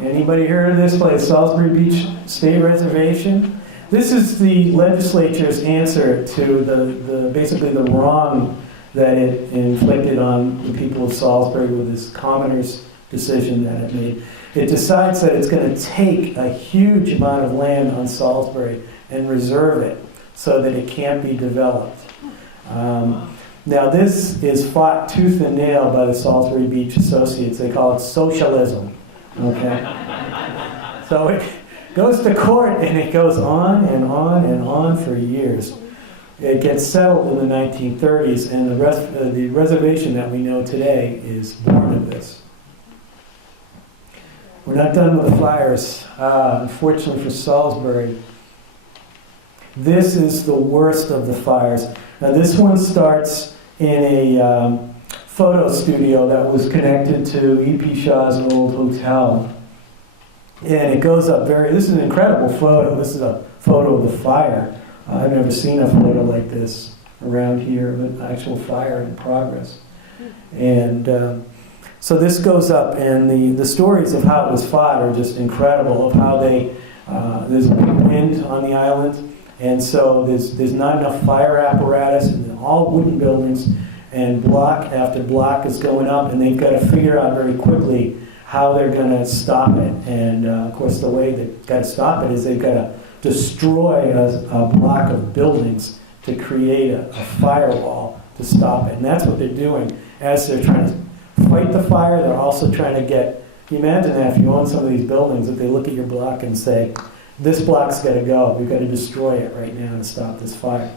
Anybody heard of this place, Salisbury Beach State Reservation? This is the legislature's answer to basically the wrong that it inflicted on the people of Salisbury with this commoner's decision that it made. It decides that it's going to take a huge amount of land on Salisbury and reserve it so that it can't be developed. Now this is fought tooth and nail by the Salisbury Beach Associates. They call it socialism. Okay? So Goes to court, and it goes on and on and on for years. It gets settled in the 1930s, and the reservation that we know today is born of this. We're not done with the fires, unfortunately for Salisbury. This is the worst of the fires. Now this one starts in a photo studio that was connected to E.P. Shaw's old hotel. And it goes up this is an incredible photo. This is a photo of the fire. I've never seen a photo like this around here of an actual fire in progress. And so this goes up, and the stories of how it was fought are just incredible, of how there's a big wind on the island, and so there's not enough fire apparatus, and all wooden buildings, and block after block is going up, and they've got to figure out very quickly how they're going to stop it. And of course, the way they've got to stop it is they've got to destroy a block of buildings to create a firewall to stop it. And that's what they're doing as they're trying to fight the fire. They're also trying to get, you imagine that if you own some of these buildings, if they look at your block and say, this block's got to go, we've got to destroy it right now to stop this fire.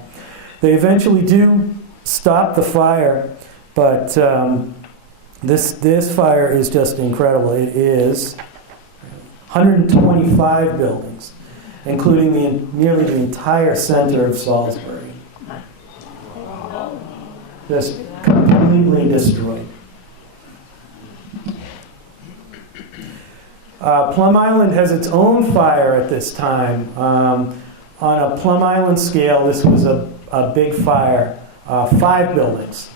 They eventually do stop the fire, but this fire is just incredible. It is 125 buildings, including nearly the entire center of Salisbury. Just completely destroyed. Plum Island has its own fire at this time. On a Plum Island scale, this was a big fire. 5 buildings.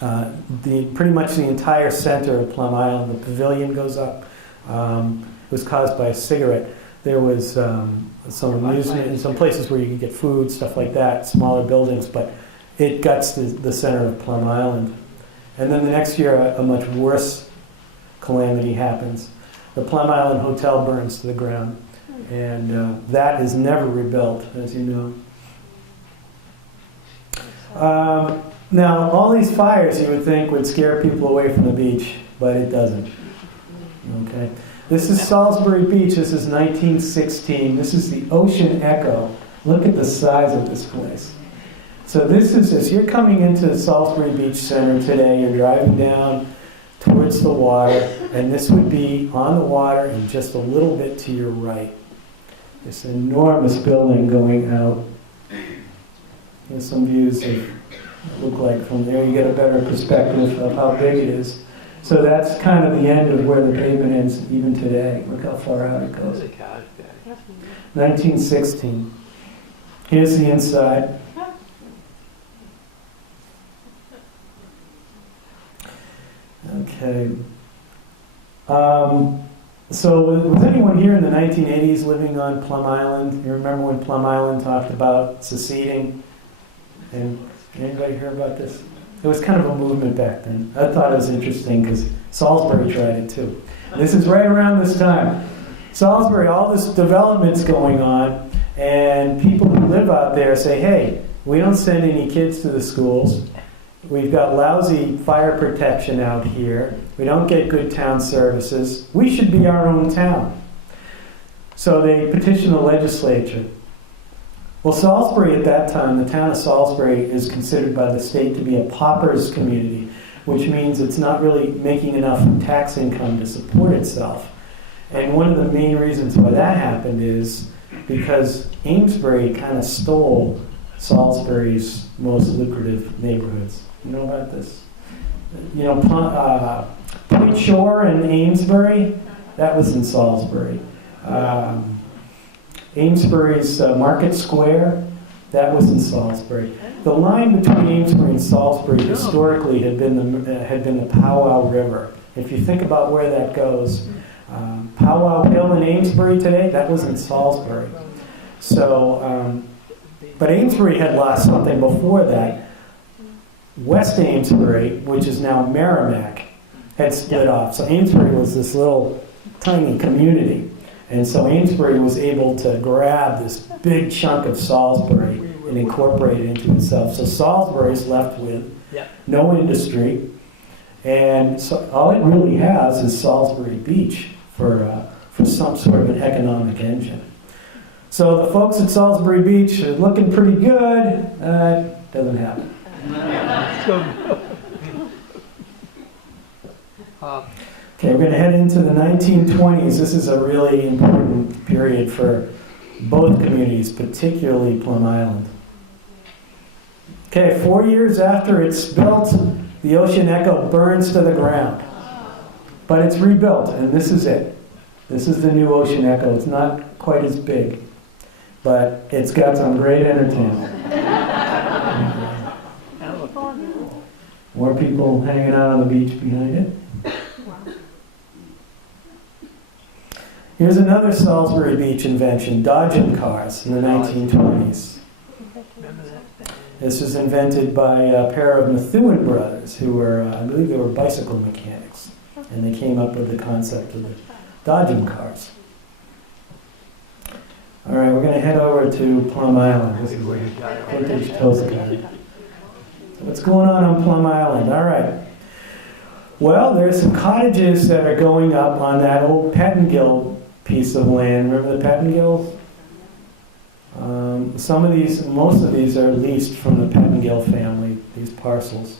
Pretty much the entire center of Plum Island. The pavilion goes up. It was caused by a cigarette. There was some amusement in some places where you could get food, stuff like that, smaller buildings, but it guts the center of Plum Island. And then the next year, a much worse calamity happens. The Plum Island Hotel burns to the ground, and that is never rebuilt, as you know. Now, all these fires you would think would scare people away from the beach, but it doesn't. Okay. This is Salisbury Beach. This is 1916. This is the Ocean Echo. Look at the size of this place. So this is as you're coming into Salisbury Beach Center today, you're driving down towards the water, and this would be on the water and just a little bit to your right. This enormous building going out. There's some views that look like from there. You get a better perspective of how big it is. So that's kind of the end of where the pavement ends even today. Look how far out it goes. 1916. Here's the inside. Okay. So was anyone here in the 1980s living on Plum Island? You remember when Plum Island talked about seceding? And anybody hear about this? It was kind of a movement back then. I thought it was interesting because Salisbury tried it too. This is right around this time. Salisbury, all this development's going on, and people who live out there say, hey, we don't send any kids to the schools. We've got lousy fire protection out here. We don't get good town services. We should be our own town. So they petitioned the legislature. Well, Salisbury at that time, the town of Salisbury, is considered by the state to be a paupers community, which means it's not really making enough tax income to support itself. And one of the main reasons why that happened is because Amesbury kind of stole Salisbury's most lucrative neighborhoods. You know about this? You know, Point Shore in Amesbury, that was in Salisbury. Amesbury's Market Square, that was in Salisbury. The line between Amesbury and Salisbury historically had been the Powwow River. If you think about where that goes, Powwow Hill in Amesbury today, that was in Salisbury. So, but Amesbury had lost something before that. West Amesbury, which is now Merrimack, had split off. So Amesbury was this little tiny community. And so Amesbury was able to grab this big chunk of Salisbury and incorporate it into itself. So Salisbury is left with no industry. And so all it really has is Salisbury Beach for for some sort of an economic engine. So the folks at Salisbury Beach are looking pretty good. Doesn't happen. Okay, we're going to head into the 1920s. This is a really important period for both communities, particularly Plum Island. Okay, 4 years after it's built, the Ocean Echo burns to the ground. But it's rebuilt, and this is it. This is the new Ocean Echo. It's not quite as big, but it's got some great entertainment. More people hanging out on the beach behind it. Here's another Salisbury Beach invention, Dodgem Cars in the 1920s. This was invented by a pair of Methuen brothers who were, I believe they were bicycle mechanics. And they came up with the concept of the Dodgem Cars. All right, we're going to head over to Plum Island. This is a vintage postcard. So what's going on Plum Island? All right. Well, there's some cottages that are going up on that old Pettingill piece of land. Remember the Pettingills? Most of these are leased from the Pettingill family, these parcels.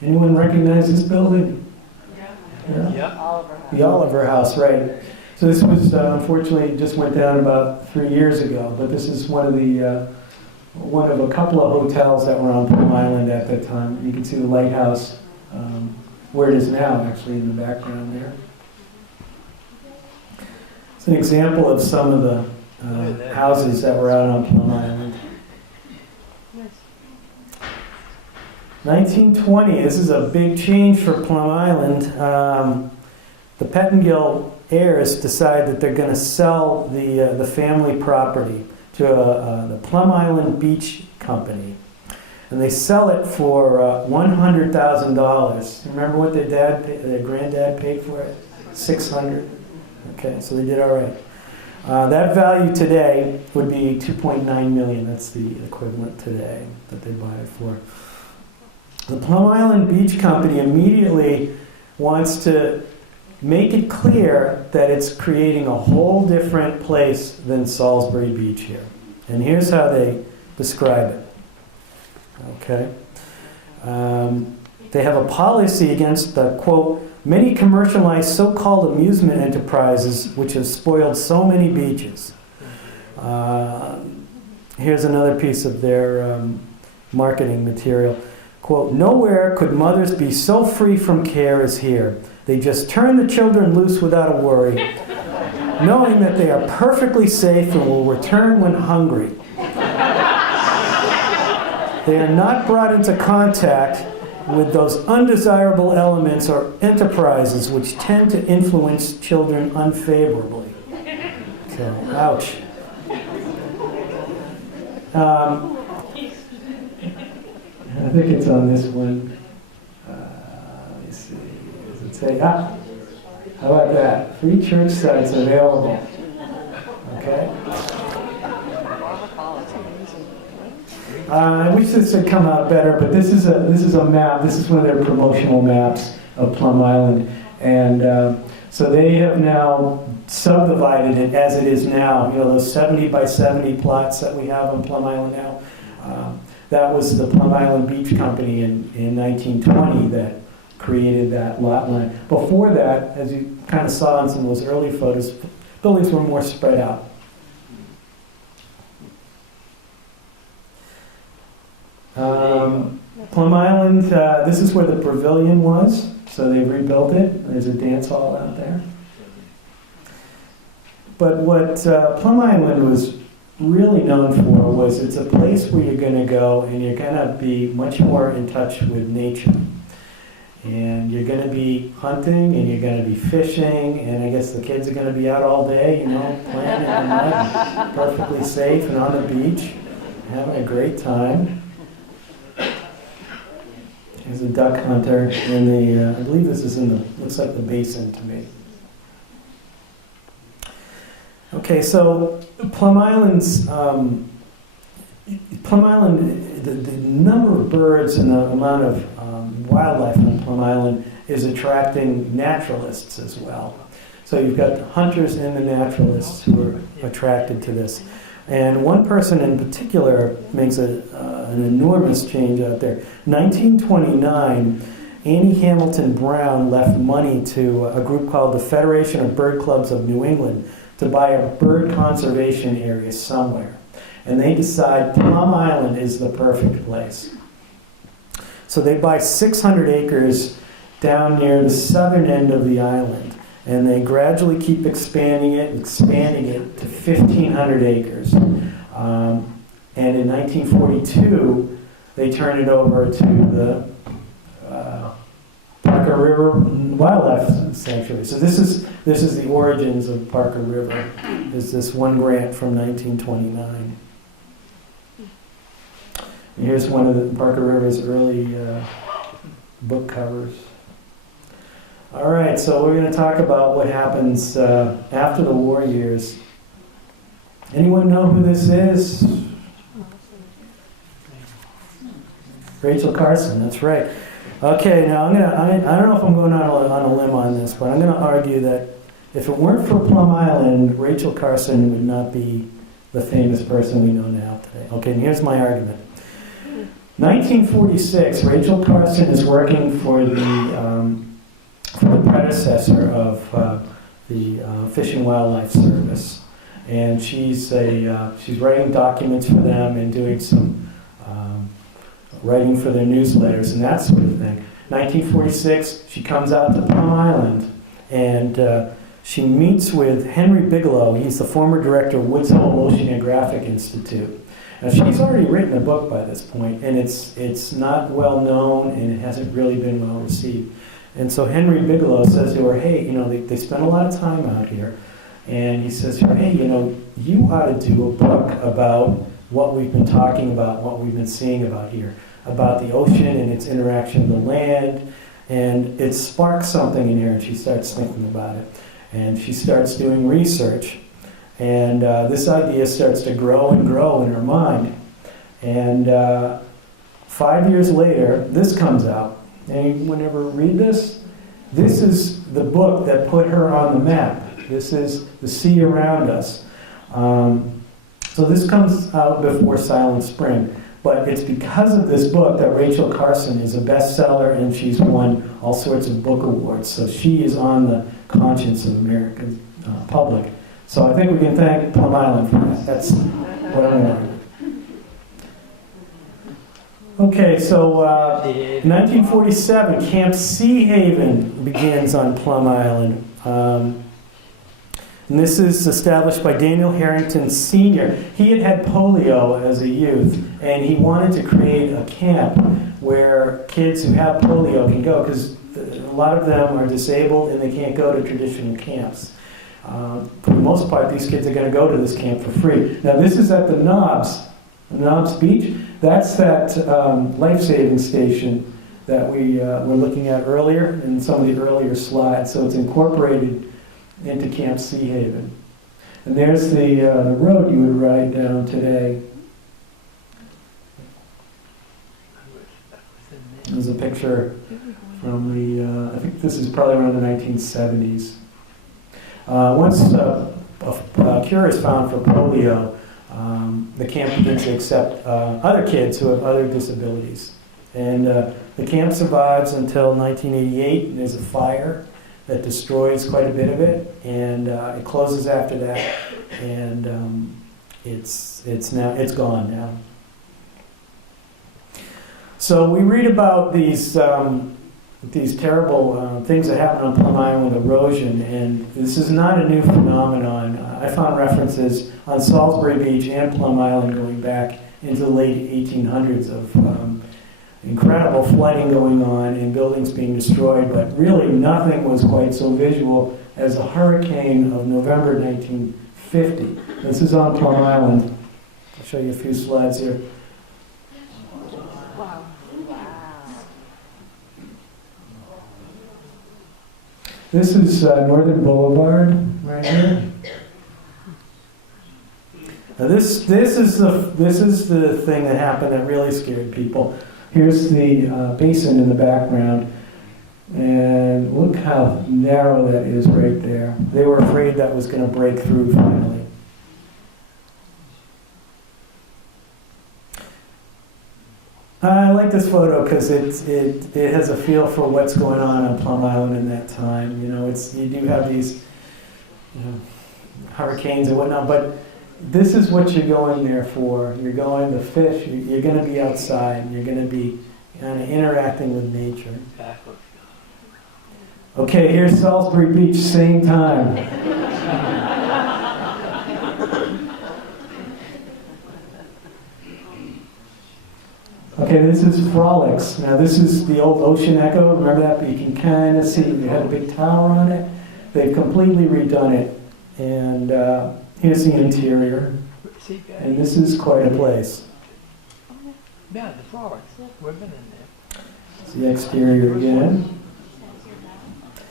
Anyone recognize this building? Yeah. The Oliver House, right. So this was, unfortunately, just went down about 3 years ago, but this is one of a couple of hotels that were on Plum Island at that time. You can see the lighthouse, where it is now, actually, in the background there. It's an example of some of the houses that were out on Plum Island. 1920, this is a big change for Plum Island. The Pettingill heirs decide that they're going to sell the family property to the Plum Island Beach Company. And they sell it for $100,000. Remember what their granddad paid for it? $600. Okay, so they did all right. That value today would be $2.9 million. That's the equivalent today that they buy it for. The Plum Island Beach Company immediately wants to make it clear that it's creating a whole different place than Salisbury Beach here. And here's how they describe it. Okay. They have a policy against the, quote, many commercialized so-called amusement enterprises which have spoiled so many beaches. Here's another piece of their marketing material. Quote, nowhere could mothers be so free from care as here. They just turn the children loose without a worry, knowing that they are perfectly safe and will return when hungry. They are not brought into contact with those undesirable elements or enterprises which tend to influence children unfavorably. So, ouch. I think it's on this one. Let me see. Does it say? How about that? Free church sites available. Okay. I wish this had come out better, but this is a map. This is one of their promotional maps of Plum Island, and so they have now subdivided it as it is now. You know, those 70 by 70 plots that we have on Plum Island now. That was the Plum Island Beach Company in 1920 that created that lot line. Before that, as you kind of saw in some of those early photos, buildings were more spread out. Plum Island, this is where the pavilion was, so they rebuilt it. There's a dance hall out there. But what Plum Island was really known for was it's a place where you're going to go and you're going to be much more in touch with nature. And you're going to be hunting and you're going to be fishing, and I guess the kids are going to be out all day, you know, playing in the mud, perfectly safe and on the beach, having a great time. There's a duck hunter in the, I believe this is in the, looks like the Payson to me. Okay, so Plum Island's, the number of birds and the amount of wildlife on Plum Island is attracting naturalists as well. So you've got the hunters and the naturalists who are attracted to this. And one person in particular makes an enormous change out there. 1929, Annie Hamilton Brown left money to a group called the Federation of Bird Clubs of New England to buy a bird conservation area somewhere. And they decide Plum Island is the perfect place. So they buy 600 acres down near the southern end of the island. And they gradually keep expanding it to 1,500 acres. And in 1942, they turn it over to the Parker River Wildlife Sanctuary. So this is the origins of Parker River. Is this one grant from 1929. And here's one of the Parker River's early book covers. All right, so we're going to talk about what happens after the war years. Anyone know who this is? Rachel Carson, that's right. Okay, now I don't know if I'm going on a limb on this, but I'm going to argue that if it weren't for Plum Island, Rachel Carson would not be the famous person we know now today. Okay, and here's my argument. 1946, Rachel Carson is working for the predecessor of the Fish and Wildlife Service, and she's writing documents for them and doing some writing for their newsletters and that sort of thing. 1946, she comes out to Plum Island, and she meets with Henry Bigelow. He's the former director of Woods Hole Oceanographic Institute. Now, she's already written a book by this point, and it's not well known, and it hasn't really been well received. And so Henry Bigelow says to her, hey, they spend a lot of time out here. And he says to her, hey, you ought to do a book about what we've been talking about, what we've been seeing about here, about the ocean and its interaction with the land. And it sparks something in her, and she starts thinking about it. And she starts doing research. And this idea starts to grow and grow in her mind. And 5 years later, this comes out. Anyone ever read this? This is the book that put her on the map. This is The Sea Around Us. So this comes out before Silent Spring. But it's because of this book that Rachel Carson is a bestseller, and she's won all sorts of book awards. So she is on the conscience of American public. So I think we can thank Plum Island for that. That's what I'm going to. Okay, so 1947, Camp Sea Haven begins on Plum Island. And this is established by Daniel Harrington Sr. He had had polio as a youth, and he wanted to create a camp where kids who have polio can go, because a lot of them are disabled and they can't go to traditional camps. For the most part, these kids are going to go to this camp for free. Now, this is at the Knobs Beach. That's that life-saving station that we were looking at earlier in some of the earlier slides. So it's incorporated into Camp Sea Haven. And there's the road you would ride down today. There's a picture from the, I think this is probably around the 1970s. Once a cure is found for polio, the camp begins to accept other kids who have other disabilities. And the camp survives until 1988, and there's a fire that destroys quite a bit of it, and it closes after that, and it's gone now. So we read about these terrible things that happen on Plum Island, erosion, and this is not a new phenomenon. I found references on Salisbury Beach and Plum Island going back into the late 1800s of incredible flooding going on and buildings being destroyed, but really nothing was quite so visual as a hurricane of November 1950. This is on Plum Island. I'll show you a few slides here. This is Northern Boulevard right here. Now this is the thing that happened that really scared people. Here's the Payson in the background. And look how narrow that is right there. They were afraid that was going to break through finally. I like this photo because it has a feel for what's going on Plum Island in that time. You know, you do have these hurricanes and whatnot, but this is what you're going there for. You're going to fish. You're going to be outside. You're going to be kind of interacting with nature. Exactly. Okay, here's Salisbury Beach, same time. Okay, this is Frolics. Now this is the old Ocean Echo. Remember that? But you can kind of see it had a big tower on it. They've completely redone it. And here's the interior. And this is quite a place. Yeah, the flowers. We've been in there. It's the exterior again.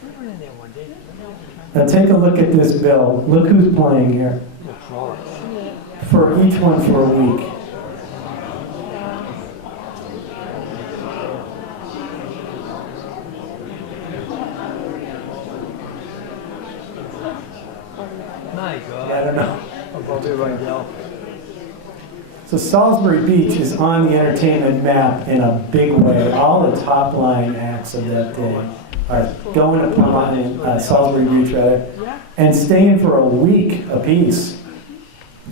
We were in there one day. Now take a look at this bill. Look who's playing here. The flowers. For each one for a week. My God. I don't know. I'll probably right now. So Salisbury Beach is on the entertainment map in a big way. All the top line acts of that day are going to Plum Island, Salisbury Beach rather, and staying for a week apiece.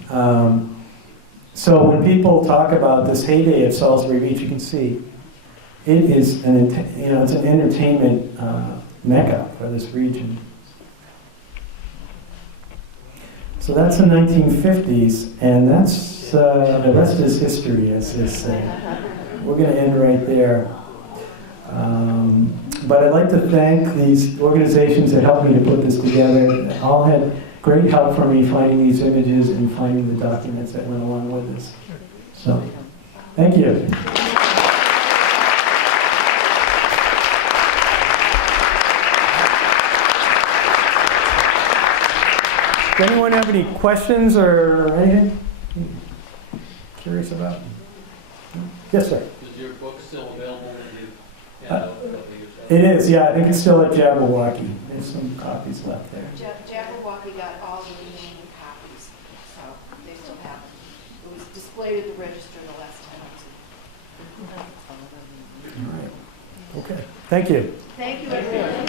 So when people talk about this heyday of Salisbury Beach, you can see it is it's an entertainment mecca for this region. So that's the 1950s, and that's the rest is history, as they say. We're going to end right there. But I'd like to thank these organizations that helped me to put this together. They all had great help from me finding these images and finding the documents that went along with this. So, thank you. Does anyone have any questions or anything curious about? Yes, sir. Is your book still available when you hand out a couple of years ago? It is, yeah. I think it's still at Jabberwocky. There's some copies left there. Jabberwocky got all the remaining copies, so they still have them. It was displayed at the register the last time I was in. All right. Okay. Thank you. Thank you, everyone.